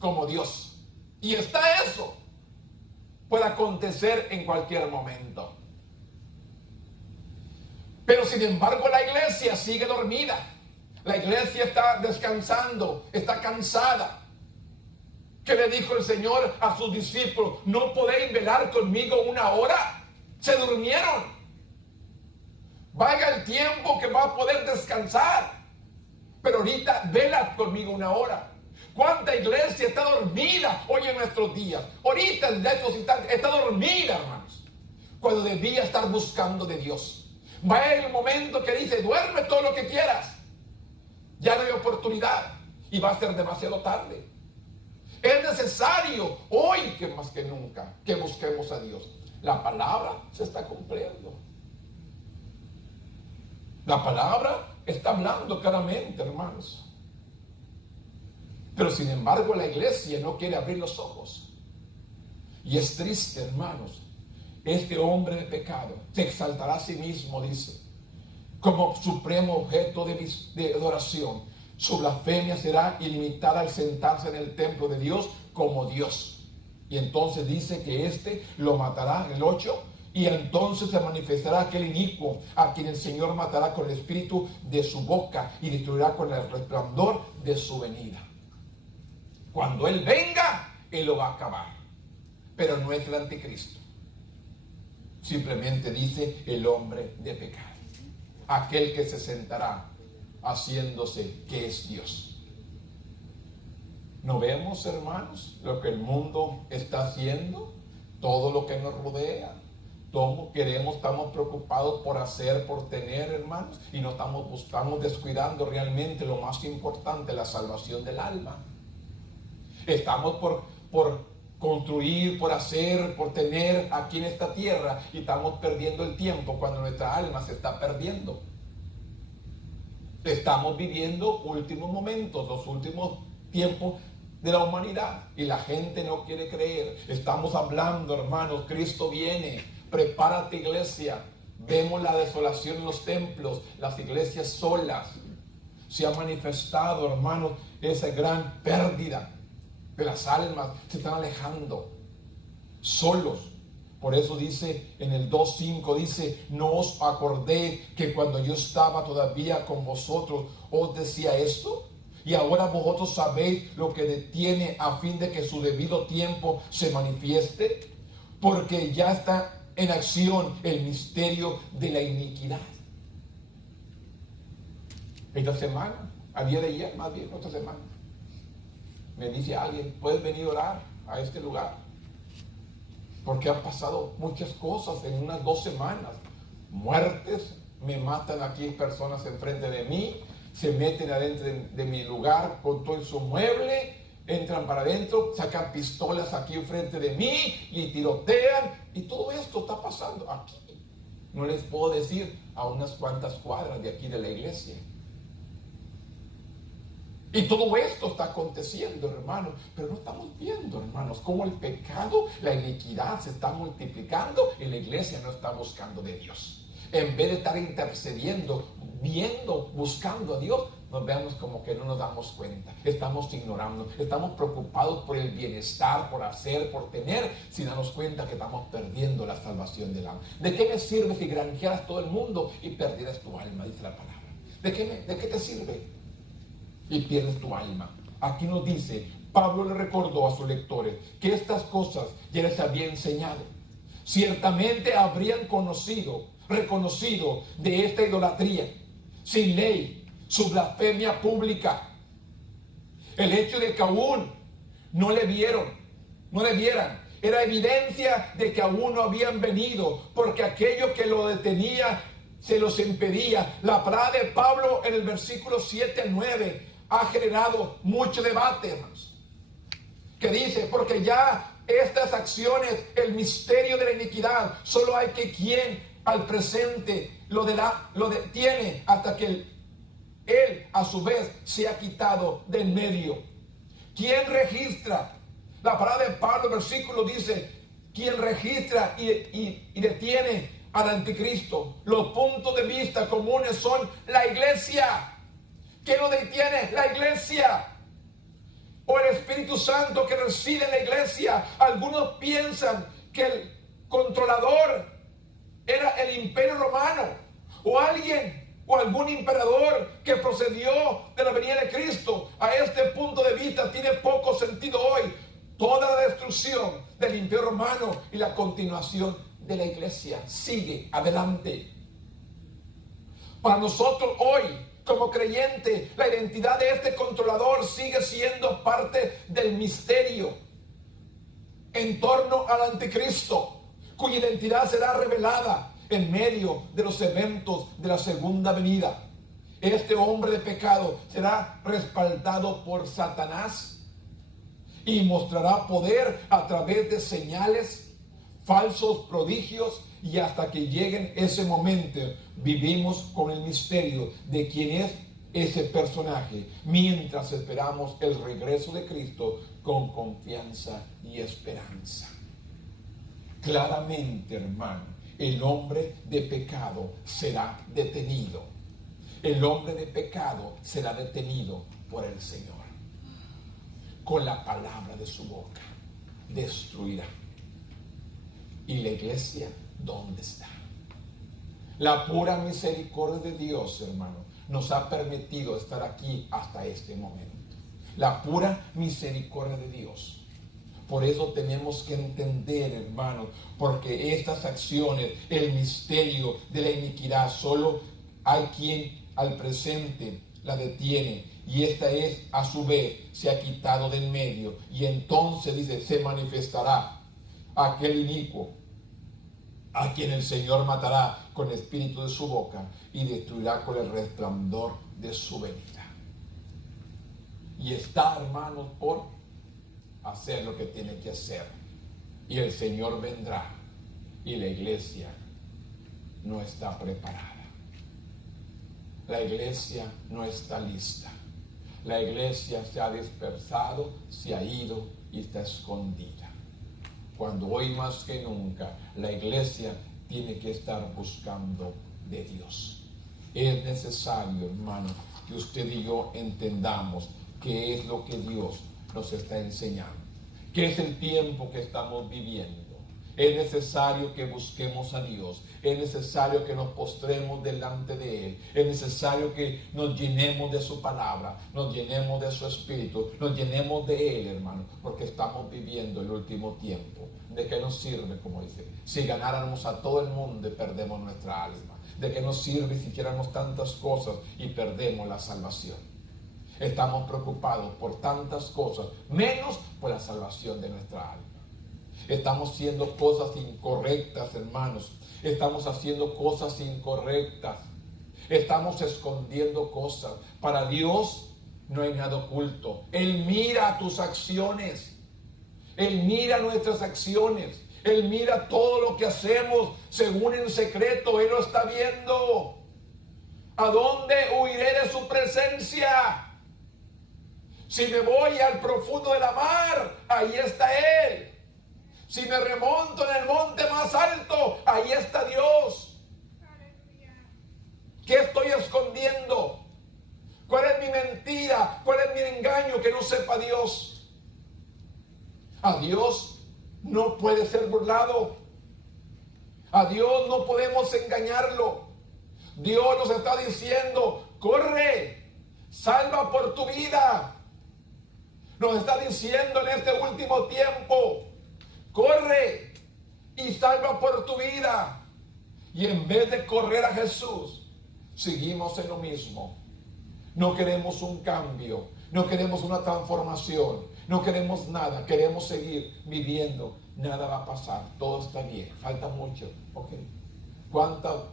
como Dios. Y está eso. Puede acontecer en cualquier momento. Pero sin embargo la iglesia sigue dormida. La iglesia está descansando, está cansada. ¿Qué le dijo el Señor a sus discípulos? ¿No podéis velar conmigo una hora? Se durmieron. Vaya el tiempo que va a poder descansar. Pero ahorita vela conmigo una hora. ¿Cuánta iglesia está dormida hoy en nuestros días? Ahorita en estos instantes está dormida, hermanos, cuando debía estar buscando de Dios. Vaya el momento que dice, duerme todo lo que quieras. Ya no hay oportunidad y va a ser demasiado tarde. Es necesario hoy, que más que nunca, que busquemos a Dios. La palabra se está cumpliendo. La palabra está hablando claramente, hermanos. Pero sin embargo la iglesia no quiere abrir los ojos. Y es triste, hermanos. Este hombre de pecado se exaltará a sí mismo, dice, como supremo objeto de adoración. Su blasfemia será ilimitada al sentarse en el templo de Dios como Dios. Y entonces dice que lo matará en el 8. Y entonces se manifestará aquel inicuo a quien el Señor matará con el espíritu de su boca y destruirá con el resplandor de su venida. Cuando Él venga, Él lo va a acabar. Pero no es el anticristo. Simplemente dice el hombre de pecado. Aquel que se sentará haciéndose que es Dios. ¿No vemos, hermanos, lo que el mundo está haciendo? Todo lo que nos rodea. Estamos preocupados por hacer, por tener, hermanos, y no estamos descuidando realmente lo más importante, la salvación del alma. Estamos por construir, por hacer, por tener aquí en esta tierra, y estamos perdiendo el tiempo cuando nuestra alma se está perdiendo. Estamos viviendo últimos momentos, los últimos tiempos de la humanidad, y la gente no quiere creer. Estamos hablando, hermanos, Cristo viene. Prepárate, iglesia. Vemos la desolación en los templos, las iglesias solas. Se ha manifestado, hermanos, esa gran pérdida de las almas. Se están alejando, solos. Por eso dice en el 2:5, dice: no os acordéis que cuando yo estaba todavía con vosotros os decía esto, y ahora vosotros sabéis lo que detiene, a fin de que su debido tiempo se manifieste, porque ya está en acción el misterio de la iniquidad. Esta semana, al día de ayer, más bien, esta semana, me dice alguien: ¿puedes venir a orar a este lugar? Porque han pasado muchas cosas en unas 2 semanas. Muertes, me matan aquí personas enfrente de mí, se meten adentro de mi lugar con todo su mueble, entran para adentro, sacan pistolas aquí enfrente de mí y tirotean, y todo esto está pasando aquí. No les puedo decir, a unas cuantas cuadras de aquí de la iglesia. Y todo esto está aconteciendo, hermanos, pero no estamos viendo, hermanos, cómo el pecado, la iniquidad se está multiplicando y la iglesia no está buscando de Dios. En vez de estar intercediendo, viendo, buscando a Dios, nos vemos como que no nos damos cuenta. Estamos ignorando, estamos preocupados por el bienestar, por hacer, por tener, sin darnos cuenta que estamos perdiendo la salvación del alma. ¿De qué me sirve si granjearas todo el mundo y perdieras tu alma? Dice la palabra. ¿De qué te sirve? Y pierdes tu alma. Aquí nos dice, Pablo le recordó a sus lectores que estas cosas ya les había enseñado. Ciertamente habrían reconocido de esta idolatría sin ley, su blasfemia pública. El hecho de que aún no le vieran, era evidencia de que aún no habían venido, porque aquello que lo detenía se los impedía. La palabra de Pablo en el versículo 7 al 9 ha generado mucho debate, hermanos, que dice: porque ya estas acciones, el misterio de la iniquidad, solo hay que quien al presente lo detiene hasta que él a su vez se ha quitado del medio. ¿Quién registra? La palabra de Pablo, el versículo dice: quien registra y detiene al anticristo. Los puntos de vista comunes son la iglesia. ¿Quién lo detiene? La iglesia. O el Espíritu Santo que reside en la iglesia. Algunos piensan que el controlador era el Imperio Romano, o algún emperador que procedió de la venida de Cristo. A este punto de vista tiene poco sentido hoy. Toda la destrucción del Imperio Romano y la continuación de la iglesia sigue adelante. Para nosotros hoy, como creyente, la identidad de este controlador sigue siendo parte del misterio en torno al anticristo, cuya identidad será revelada en medio de los eventos de la segunda venida. Este hombre de pecado será respaldado por Satanás y mostrará poder a través de señales, falsos prodigios, y hasta que llegue ese momento vivimos con el misterio de quién es ese personaje, mientras esperamos el regreso de Cristo con confianza y esperanza. Claramente, hermano, el hombre de pecado será detenido. El hombre de pecado será detenido por el Señor. Con la palabra de su boca destruirá. ¿Y la iglesia dónde está? La pura misericordia de Dios, hermano, nos ha permitido estar aquí hasta este momento. La pura misericordia de Dios. Por eso tenemos que entender, hermano, porque estas acciones, el misterio de la iniquidad, solo hay quien al presente la detiene, y esta es a su vez se ha quitado del medio, y entonces dice: se manifestará aquel inicuo a quien el Señor matará con el espíritu de su boca y destruirá con el resplandor de su venida. Y está, hermanos, por hacer lo que tiene que hacer. Y el Señor vendrá y la iglesia no está preparada. La iglesia no está lista. La iglesia se ha dispersado, se ha ido y está escondida. Cuando hoy más que nunca la iglesia tiene que estar buscando de Dios. Es necesario, hermano, que usted y yo entendamos qué es lo que Dios nos está enseñando, qué es el tiempo que estamos viviendo. Es necesario que busquemos a Dios. Es necesario que nos postremos delante de Él. Es necesario que nos llenemos de su palabra, nos llenemos de su espíritu, nos llenemos de Él, hermano, porque estamos viviendo el último tiempo. ¿De qué nos sirve, como dice? Si ganáramos a todo el mundo y perdemos nuestra alma. ¿De qué nos sirve si hiciéramos tantas cosas y perdemos la salvación? Estamos preocupados por tantas cosas, menos por la salvación de nuestra alma. Estamos haciendo cosas incorrectas, hermanos. Estamos haciendo cosas incorrectas. Estamos escondiendo cosas. Para Dios no hay nada oculto. Él mira tus acciones. Él mira nuestras acciones. Él mira todo lo que hacemos, según en secreto. Él lo está viendo. ¿A dónde huiré de su presencia? Si me voy al profundo de la mar, ahí está Él. Si me remonto en el monte más alto, ahí está Dios. ¿Qué estoy escondiendo? ¿Cuál es mi mentira? ¿Cuál es mi engaño que no sepa Dios? A Dios no puede ser burlado. A Dios no podemos engañarlo. Dios nos está diciendo, corre, salva por tu vida. Nos está diciendo en este último tiempo, corre y salva por tu vida. Y en vez de correr a Jesús, seguimos en lo mismo. No queremos un cambio, no queremos una transformación, no queremos nada, queremos seguir viviendo. Nada va a pasar, todo está bien, falta mucho. Okay. ¿Cuántos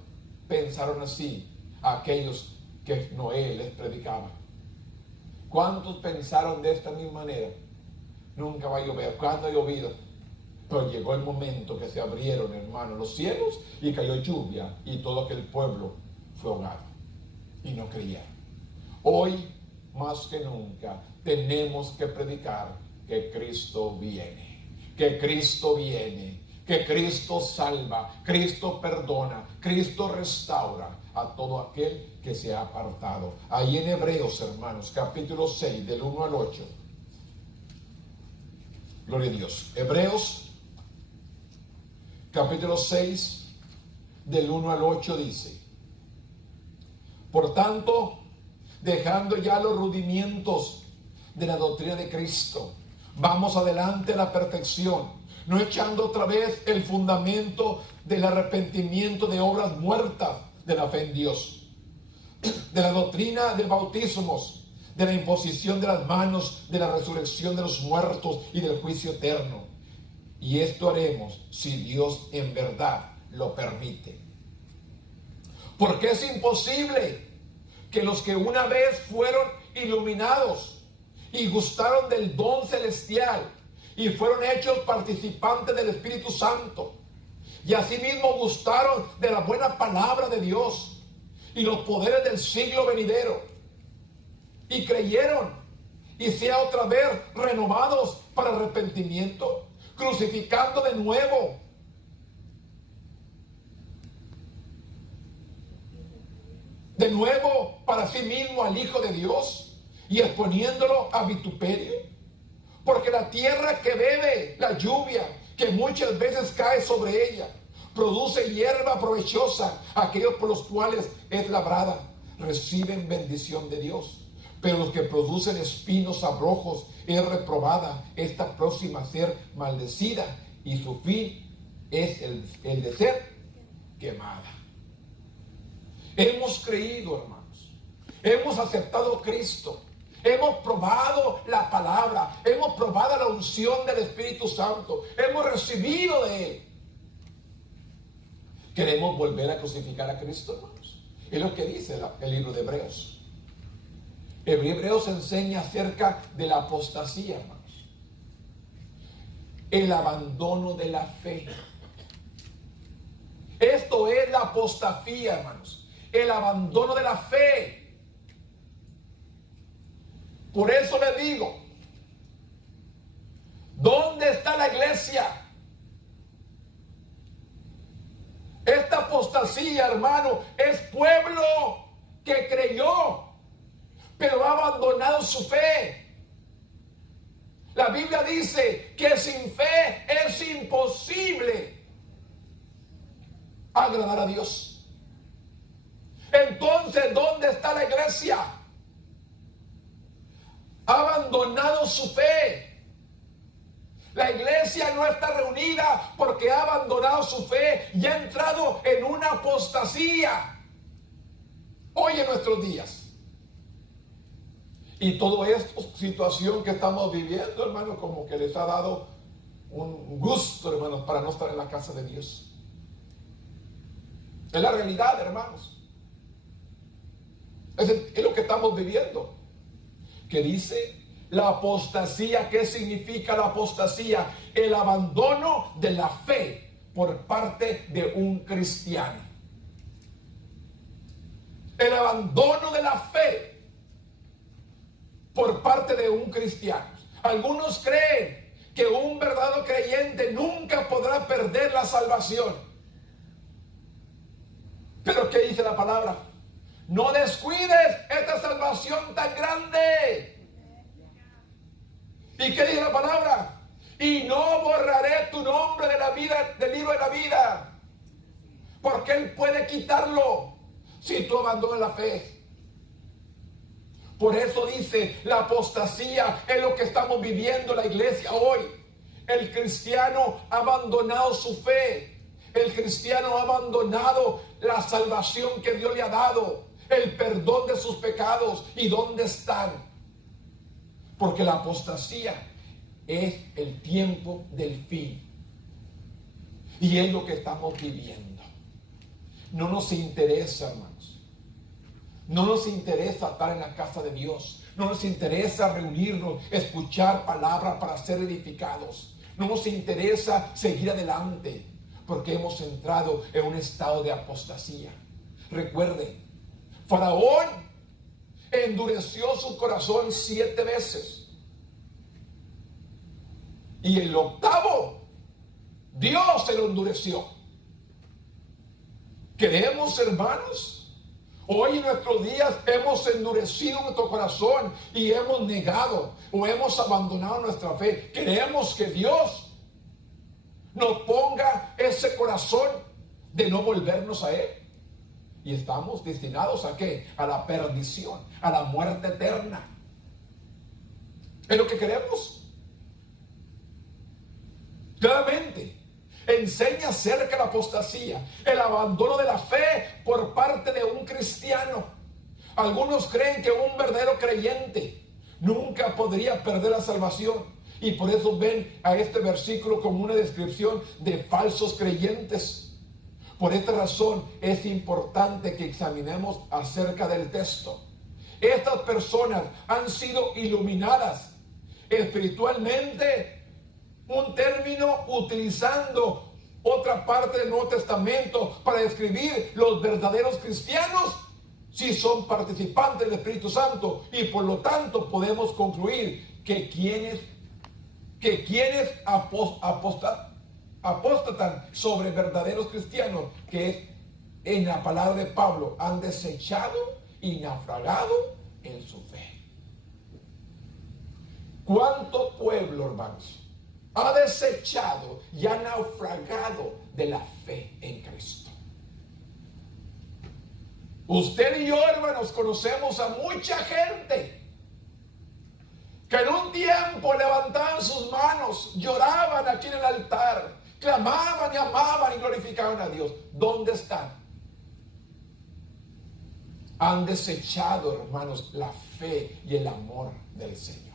pensaron así aquellos que Noé les predicaba? ¿Cuántos pensaron de esta misma manera? Nunca va a llover. ¿Cuándo ha llovido? Pero llegó el momento que se abrieron, hermanos, los cielos y cayó lluvia y todo aquel pueblo fue ahogado y no creyeron. Hoy, más que nunca, tenemos que predicar que Cristo viene, que Cristo viene, que Cristo salva, Cristo perdona, Cristo restaura a todo aquel que se ha apartado. Ahí en Hebreos, hermanos, capítulo 6, del 1 al 8. Gloria a Dios. Hebreos capítulo 6, del 1 al 8 dice: por tanto, dejando ya los rudimientos de la doctrina de Cristo, vamos adelante a la perfección, no echando otra vez el fundamento del arrepentimiento de obras muertas de la fe en Dios, de la doctrina de bautismos, de la imposición de las manos, de la resurrección de los muertos y del juicio eterno. Y esto haremos si Dios en verdad lo permite. Porque es imposible que los que una vez fueron iluminados y gustaron del don celestial y fueron hechos participantes del Espíritu Santo, y asimismo gustaron de la buena palabra de Dios y los poderes del siglo venidero, y creyeron y sea otra vez renovados para arrepentimiento, crucificando de nuevo para sí mismo al Hijo de Dios y exponiéndolo a vituperio. Porque la tierra que bebe la lluvia, que muchas veces cae sobre ella, produce hierba provechosa. Aquellos por los cuales es labrada reciben bendición de Dios. Pero los que producen espinos abrojos es reprobada, esta próxima a ser maldecida, y su fin es el de ser quemada. Hemos creído, hermanos. Hemos aceptado a Cristo. Hemos probado la palabra. Hemos probado la unción del Espíritu Santo. Hemos recibido de Él. Queremos volver a crucificar a Cristo, hermanos. Es lo que dice el libro de Hebreos. Hebreos enseña acerca de la apostasía, hermanos. El abandono de la fe. Esto es la apostasía, hermanos. El abandono de la fe. Por eso le digo, ¿dónde está la iglesia? Esta apostasía, hermano, es pueblo que creyó, pero ha abandonado su fe. La Biblia dice que sin fe es imposible agradar a Dios. Entonces, ¿dónde está la iglesia? Ha abandonado su fe. La iglesia no está reunida porque ha abandonado su fe y ha entrado en una apostasía hoy en nuestros días. Y toda esta situación que estamos viviendo, hermanos, como que les ha dado un gusto, hermanos, para no estar en la casa de Dios. Es la realidad, hermanos. Es lo que estamos viviendo. Que dice la apostasía. ¿Qué significa la apostasía? El abandono de la fe por parte de un cristiano. El abandono de la fe por parte de un cristiano. Algunos creen que un verdadero creyente nunca podrá perder la salvación. Pero ¿qué dice la palabra? No descuides esta salvación tan grande. ¿Y qué dice la palabra? Y no borraré tu nombre de la vida, del libro de la vida. Porque Él puede quitarlo si tú abandonas la fe. Por eso dice, la apostasía es lo que estamos viviendo en la iglesia hoy. El cristiano ha abandonado su fe. El cristiano ha abandonado la salvación que Dios le ha dado, el perdón de sus pecados. ¿Y dónde están? Porque la apostasía es el tiempo del fin. Y es lo que estamos viviendo. No nos interesa, hermanos. No nos interesa estar en la casa de Dios. No nos interesa reunirnos, escuchar palabras para ser edificados. No nos interesa seguir adelante porque hemos entrado en un estado de apostasía. Recuerden, Faraón endureció su corazón 7 veces. Y el 8º, Dios se lo endureció. ¿Queremos, hermanos? Hoy en nuestros días hemos endurecido nuestro corazón y hemos negado o hemos abandonado nuestra fe. Queremos que Dios nos ponga ese corazón de no volvernos a Él. Y estamos destinados ¿a qué? A la perdición, a la muerte eterna. ¿Es lo que queremos? Claramente enseña acerca de la apostasía, el abandono de la fe por parte de un cristiano. Algunos creen que un verdadero creyente nunca podría perder la salvación y por eso ven a este versículo como una descripción de falsos creyentes. Por esta razón es importante que examinemos acerca del texto. Estas personas han sido iluminadas espiritualmente, un término utilizando otra parte del Nuevo Testamento para describir los verdaderos cristianos, si son participantes del Espíritu Santo, y por lo tanto podemos concluir que quienes apóstatan sobre verdaderos cristianos, que es en la palabra de Pablo, han desechado y naufragado en su fe. ¿Cuánto pueblo, hermanos, ha desechado y ha naufragado de la fe en Cristo? Usted y yo, hermanos, conocemos a mucha gente que en un tiempo levantaban sus manos, lloraban aquí en el altar, clamaban y amaban y glorificaban a Dios. ¿Dónde están? Han desechado, hermanos, la fe y el amor del Señor.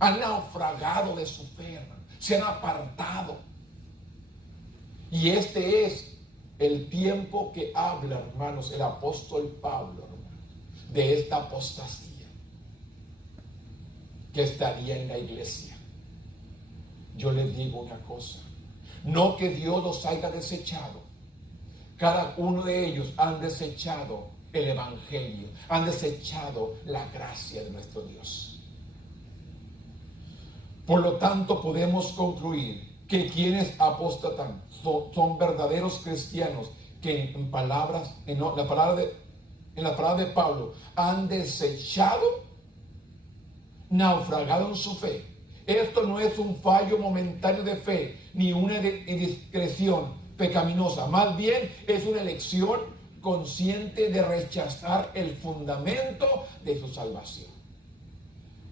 Han naufragado de su fe, hermano. Se han apartado. Y este es el tiempo que habla, hermanos, el apóstol Pablo, hermanos, de esta apostasía que estaría en la iglesia. Yo les digo una cosa, no que Dios los haya desechado. Cada uno de ellos han desechado el evangelio, han desechado la gracia de nuestro Dios. Por lo tanto, podemos concluir que quienes apostatan son verdaderos cristianos que en la palabra de Pablo han desechado, naufragado en su fe. Esto no es un fallo momentáneo de fe ni una indiscreción pecaminosa, más bien es una elección consciente de rechazar el fundamento de su salvación.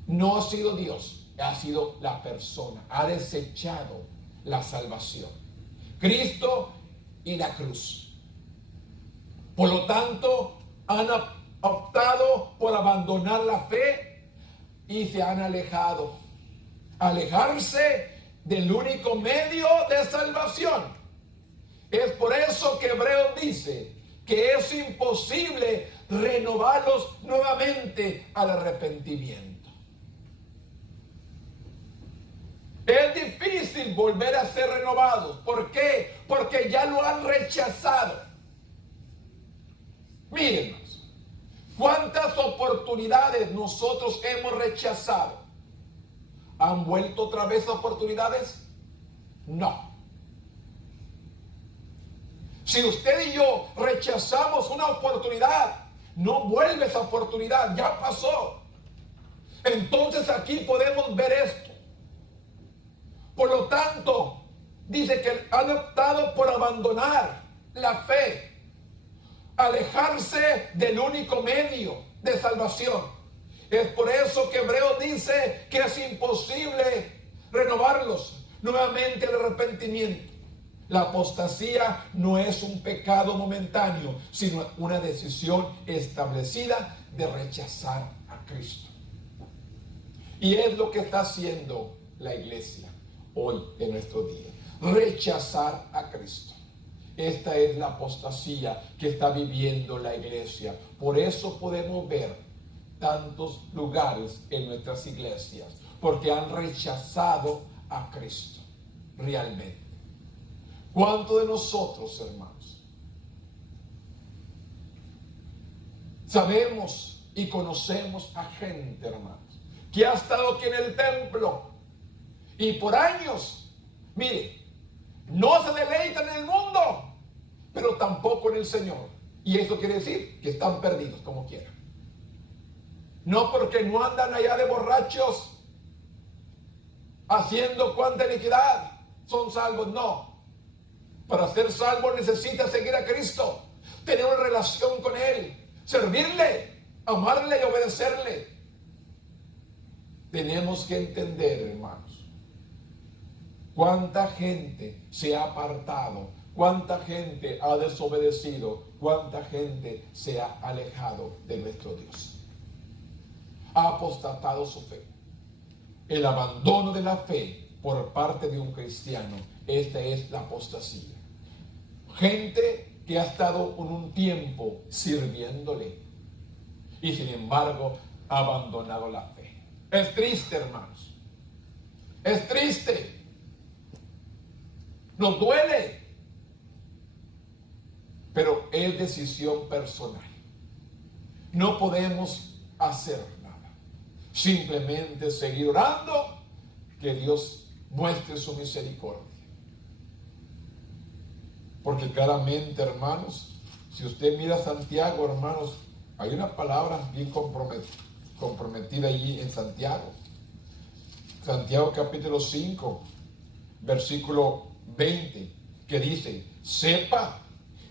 No ha sido Dios, ha sido la persona, ha desechado la salvación, Cristo y la cruz. Por lo tanto, han optado por abandonar la fe y se han alejado. Alejarse del único medio de salvación. Es por eso que Hebreos dice que es imposible renovarlos nuevamente al arrepentimiento. Es difícil volver a ser renovados. ¿Por qué? Porque ya lo han rechazado. Mírenos, ¿cuántas oportunidades nosotros hemos rechazado? ¿Han vuelto otra vez oportunidades? No. Si usted y yo rechazamos una oportunidad, no vuelve esa oportunidad, ya pasó. Entonces aquí podemos ver esto. Por lo tanto, dice que han optado por abandonar la fe, alejarse del único medio de salvación. Es por eso que Hebreos dice que es imposible renovarlos nuevamente al arrepentimiento. La apostasía no es un pecado momentáneo, sino una decisión establecida de rechazar a Cristo. Y es lo que está haciendo la iglesia hoy en nuestro día. Rechazar a Cristo. Esta es la apostasía que está viviendo la iglesia. Por eso podemos ver tantos lugares en nuestras iglesias, porque han rechazado a Cristo realmente. ¿Cuántos de nosotros, hermanos, sabemos y conocemos a gente, hermanos, que ha estado aquí en el templo y por años, mire, no se deleitan en el mundo, pero tampoco en el Señor? Y eso quiere decir que están perdidos como quieran. No porque no andan allá de borrachos haciendo cuanta iniquidad son salvos, no. Para ser salvos necesitas seguir a Cristo, tener una relación con Él, servirle, amarle y obedecerle. Tenemos que entender, hermanos, cuánta gente se ha apartado, cuánta gente ha desobedecido, cuánta gente se ha alejado de nuestro Dios. Ha apostatado su fe. El abandono de la fe por parte de un cristiano, esta es la apostasía. Gente que ha estado en un tiempo sirviéndole y sin embargo ha abandonado la fe. Es triste, hermanos. Es triste. Nos duele. Pero es decisión personal. No podemos hacer nada. Simplemente seguir orando, que Dios muestre su misericordia. Porque claramente, hermanos, si usted mira a Santiago, hermanos, hay una palabra bien comprometida allí en Santiago. Santiago capítulo 5, versículo 20, que dice: sepa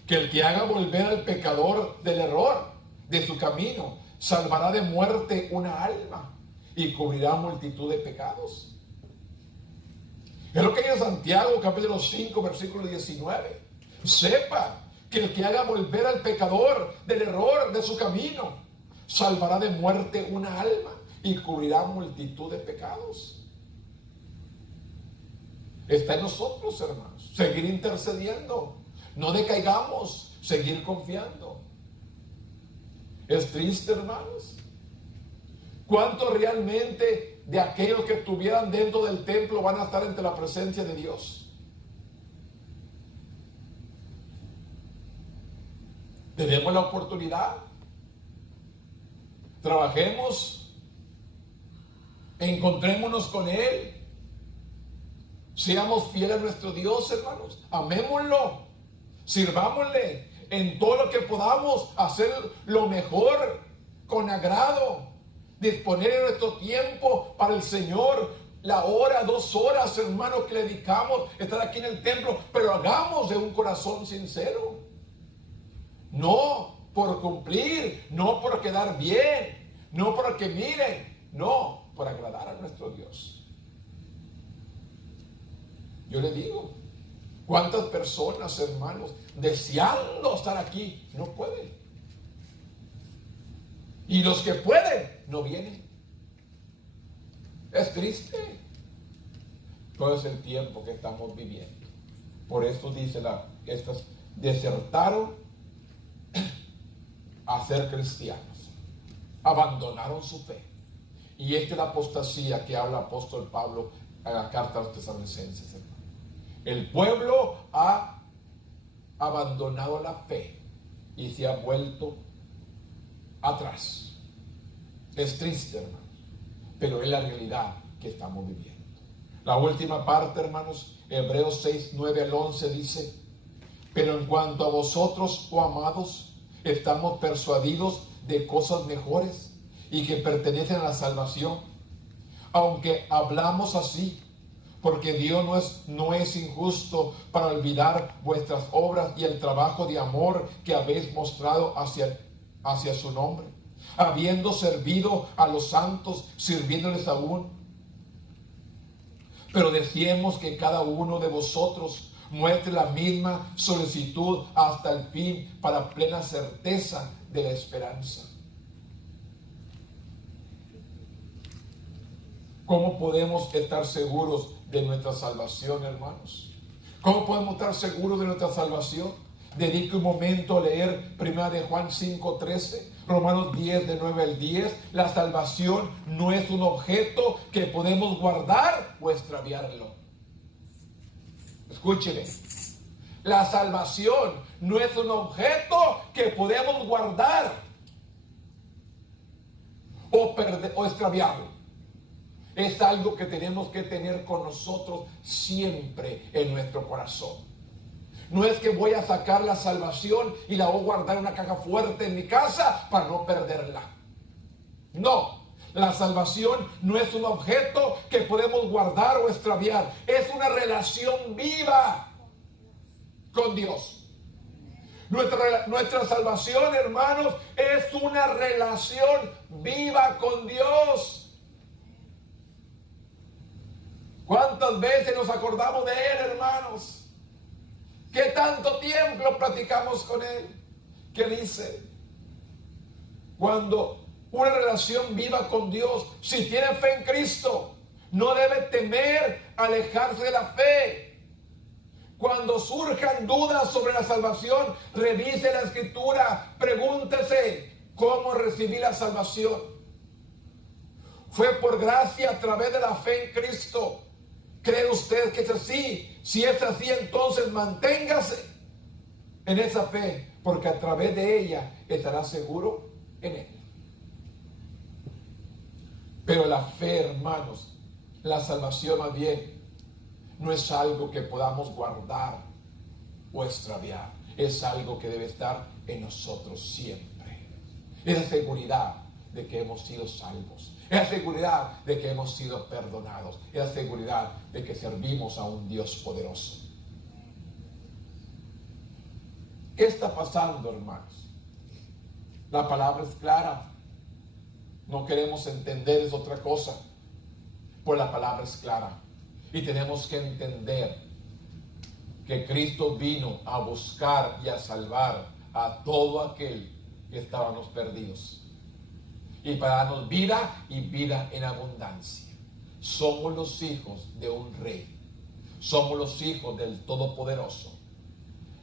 que el que haga volver al pecador del error de su camino, salvará de muerte una alma y cubrirá multitud de pecados. Es lo que dice Santiago capítulo 5, versículo 19. Sepa que el que haga volver al pecador del error de su camino, salvará de muerte una alma y cubrirá multitud de pecados. Está en nosotros, hermanos, seguir intercediendo. no decaigamos, seguir confiando. Es triste, hermanos. ¿Cuántos realmente de aquellos que estuvieran dentro del templo van a estar ante la presencia de Dios? Tenemos la oportunidad. Trabajemos, encontrémonos con Él, seamos fieles a nuestro Dios, hermanos, amémoslo, sirvámosle en todo lo que podamos, hacer lo mejor, con agrado, disponer de nuestro tiempo para el Señor, la hora, 2 horas, hermanos, que le dedicamos estar aquí en el templo, pero hagamos de un corazón sincero, no por cumplir, no por quedar bien, no porque miren, no, por agradar a nuestro Dios. Yo le digo, ¿cuántas personas, hermanos, deseando estar aquí, no pueden? Y los que pueden, no vienen. Es triste. Todo es el tiempo que estamos viviendo. Por eso dice estas desertaron a ser cristianos, abandonaron su fe. Y esta es la apostasía que habla el apóstol Pablo en la carta a los tesalonicenses, hermano. El pueblo ha abandonado la fe y se ha vuelto atrás. Es triste, hermanos, pero es la realidad que estamos viviendo. La última parte, hermanos, Hebreos 6, 9 al 11 dice: pero en cuanto a vosotros, oh amados, estamos persuadidos de cosas mejores y que pertenecen a la salvación, aunque hablamos así, porque Dios no es injusto para olvidar vuestras obras y el trabajo de amor que habéis mostrado hacia su nombre, habiendo servido a los santos, sirviéndoles aún. Pero deseemos que cada uno de vosotros muestre la misma solicitud hasta el fin, para plena certeza de la esperanza. ¿Cómo podemos estar seguros de nuestra salvación, hermanos? ¿Cómo podemos estar seguros de nuestra salvación? Dedique un momento a leer 1 de Juan 5:13, Romanos 10, de 9 al 10. La salvación no es un objeto que podemos guardar o extraviarlo. Escúcheme, la salvación no es un objeto que podemos guardar o perder o extraviarlo. Es algo que tenemos que tener con nosotros siempre en nuestro corazón. No es que voy a sacar la salvación y la voy a guardar en una caja fuerte en mi casa para no perderla. No. La salvación no es un objeto que podemos guardar o extraviar. Es una relación viva con Dios. Nuestra salvación, hermanos, es una relación viva con Dios. ¿Cuántas veces nos acordamos de Él, hermanos? ¿Qué tanto tiempo platicamos con Él? ¿Qué dice? Cuando una relación viva con Dios, si tiene fe en Cristo, no debe temer alejarse de la fe. Cuando surjan dudas sobre la salvación, revise la Escritura, pregúntese cómo recibí la salvación. Fue por gracia a través de la fe en Cristo. ¿Cree usted que es así? Si es así, entonces manténgase en esa fe, porque a través de ella estará seguro en Él. Pero la fe, hermanos, la salvación más bien, no es algo que podamos guardar o extraviar. Es algo que debe estar en nosotros siempre. Es la seguridad de que hemos sido salvos. Es la seguridad de que hemos sido perdonados. Es la seguridad de que servimos a un Dios poderoso. ¿Qué está pasando, hermanos? La palabra es clara. No queremos entender, es otra cosa. Pues la palabra es clara. Y tenemos que entender que Cristo vino a buscar y a salvar a todo aquel que estábamos perdidos. Y para darnos vida y vida en abundancia. Somos los hijos de un rey. Somos los hijos del Todopoderoso.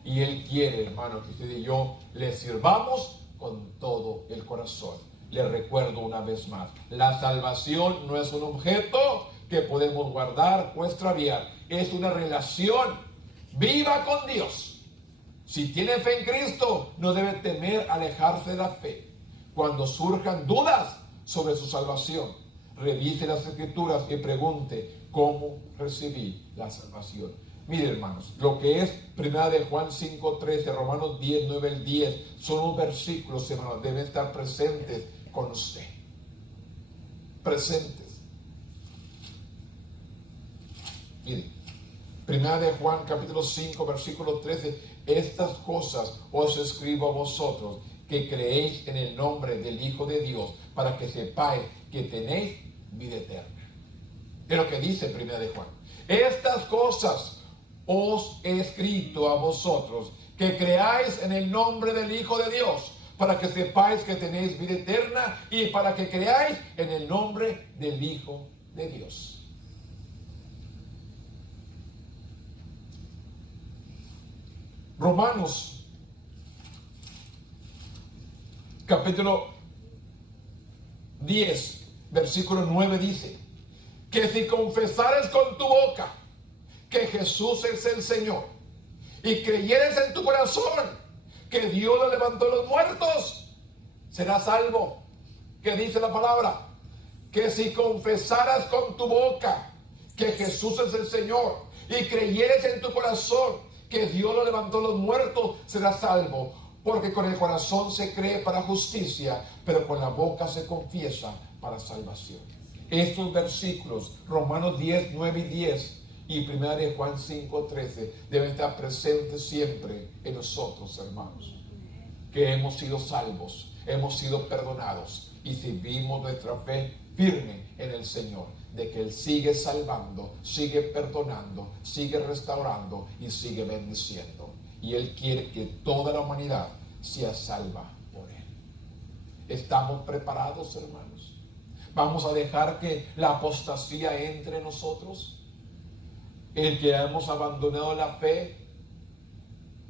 Y Él quiere, hermano, que usted y yo le sirvamos con todo el corazón. Le recuerdo una vez más, la salvación no es un objeto que podemos guardar o extraviar. Es una relación viva con Dios. Si tiene fe en Cristo, no debe temer alejarse de la fe. Cuando surjan dudas sobre su salvación, revise las Escrituras y pregunte cómo recibí la salvación. Mire, hermanos, lo que es 1 de Juan 5:13, Romanos 10:9 al 10, son los versículos, hermanos, deben estar presentes con usted. Presentes. Mire, 1 de Juan capítulo 5, versículo 13, estas cosas os escribo a vosotros, que creéis en el nombre del Hijo de Dios, para que sepáis que tenéis vida eterna. Es lo que dice 1 de Juan. Estas cosas os he escrito a vosotros, que creáis en el nombre del Hijo de Dios, para que sepáis que tenéis vida eterna, y para que creáis en el nombre del Hijo de Dios. Romanos capítulo 10, versículo 9 dice, que si confesares con tu boca que Jesús es el Señor, y creyeres en tu corazón que Dios lo levantó de los muertos, serás salvo. ¿Qué dice la palabra? Que si confesaras con tu boca que Jesús es el Señor, y creyeres en tu corazón que Dios lo levantó de los muertos, serás salvo. Porque con el corazón se cree para justicia, pero con la boca se confiesa para salvación. Estos versículos, Romanos 10, 9 y 10, y 1 de Juan 5, 13, deben estar presentes siempre en nosotros, hermanos. Que hemos sido salvos, hemos sido perdonados, y si vimos nuestra fe firme en el Señor, de que Él sigue salvando, sigue perdonando, sigue restaurando y sigue bendiciendo. Y Él quiere que toda la humanidad sea salva por Él. ¿Estamos preparados, hermanos? ¿Vamos a dejar que la apostasía entre en nosotros? El que hemos abandonado la fe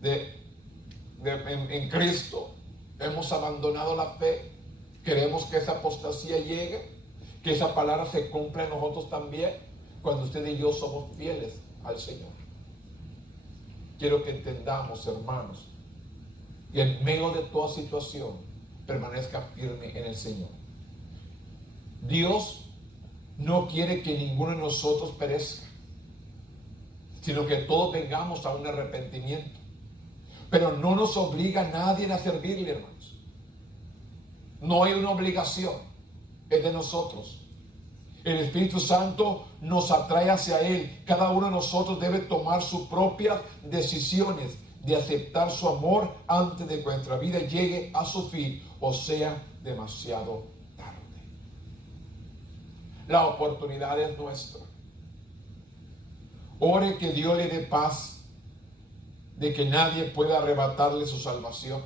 en Cristo, hemos abandonado la fe, queremos que esa apostasía llegue, que esa palabra se cumpla en nosotros también, cuando usted y yo somos fieles al Señor. Quiero que entendamos, hermanos, y en medio de toda situación permanezca firme en el Señor. Dios no quiere que ninguno de nosotros perezca, sino que todos vengamos a un arrepentimiento. Pero no nos obliga a nadie a servirle, hermanos. No hay una obligación, es de nosotros. El Espíritu Santo nos atrae hacia Él. Cada uno de nosotros debe tomar sus propias decisiones de aceptar su amor antes de que nuestra vida llegue a su fin o sea demasiado tarde. La oportunidad es nuestra. Ore que Dios le dé paz, de que nadie pueda arrebatarle su salvación.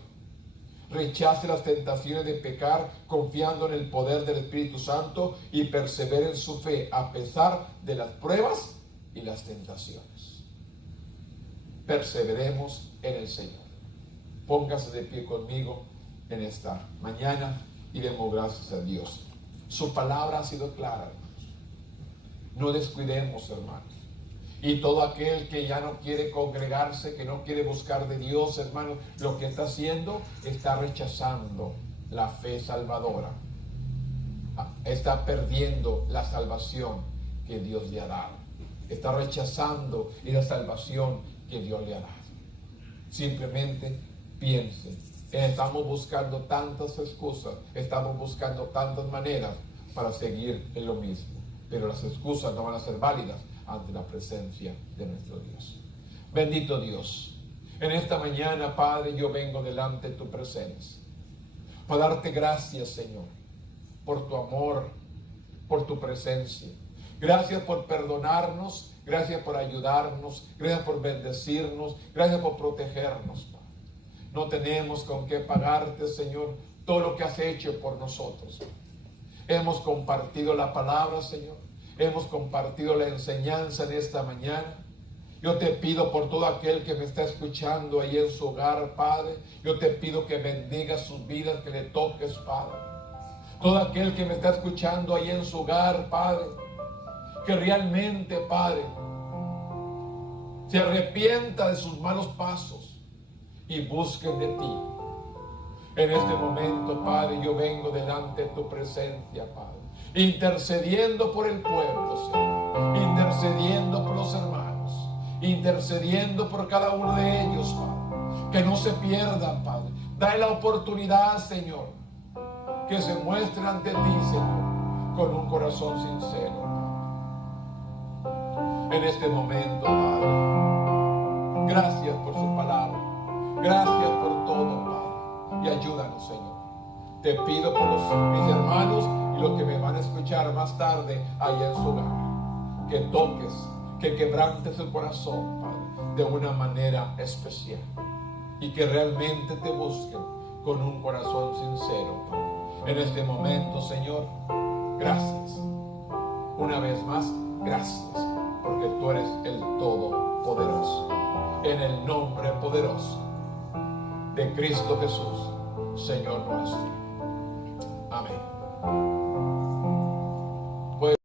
Rechace las tentaciones de pecar confiando en el poder del Espíritu Santo y persevere en su fe a pesar de las pruebas y las tentaciones. Perseveremos en el Señor. Póngase de pie conmigo en esta mañana y demos gracias a Dios. Su palabra ha sido clara, hermanos. No descuidemos, hermanos. Y todo aquel que ya no quiere congregarse, que no quiere buscar de Dios, hermanos, lo que está haciendo, está rechazando la fe salvadora. Está perdiendo la salvación que Dios le ha dado. Está rechazando la salvación que Dios le ha dado. Simplemente piense. Estamos buscando tantas excusas, estamos buscando tantas maneras para seguir en lo mismo. Pero las excusas no van a ser válidas ante la presencia de nuestro Dios. Bendito Dios, en esta mañana, Padre, yo vengo delante de tu presencia para darte gracias, Señor, por tu amor, por tu presencia. Gracias por perdonarnos, gracias por ayudarnos, gracias por bendecirnos, gracias por protegernos, Padre. No tenemos con qué pagarte, Señor, todo lo que has hecho por nosotros. Hemos compartido la palabra, Señor. Hemos compartido la enseñanza en esta mañana Yo te pido por todo aquel que me está escuchando ahí en su hogar, Padre. Yo te pido que bendiga sus vidas, que le toques, Padre. Todo aquel que me está escuchando ahí en su hogar, Padre, que realmente, Padre, se arrepienta de sus malos pasos y busquen de ti. En este momento, Padre, yo vengo delante de tu presencia, Padre, intercediendo por el pueblo, Señor, intercediendo por los hermanos, intercediendo por cada uno de ellos, Padre, que no se pierdan, Padre. Dale la oportunidad, Señor, que se muestren ante ti, Señor, con un corazón sincero, Padre. En este momento, Padre, gracias por su palabra, gracias por todo, Padre, y ayúdanos, Señor. Te pido por mis hermanos y los que me van a escuchar más tarde allá en su hogar, que toques, que quebrantes el corazón, Padre, de una manera especial, y que realmente te busquen con un corazón sincero, Padre. En este momento, Señor, gracias. Una vez más, gracias, porque tú eres el Todopoderoso. En el nombre poderoso de Cristo Jesús, Señor nuestro.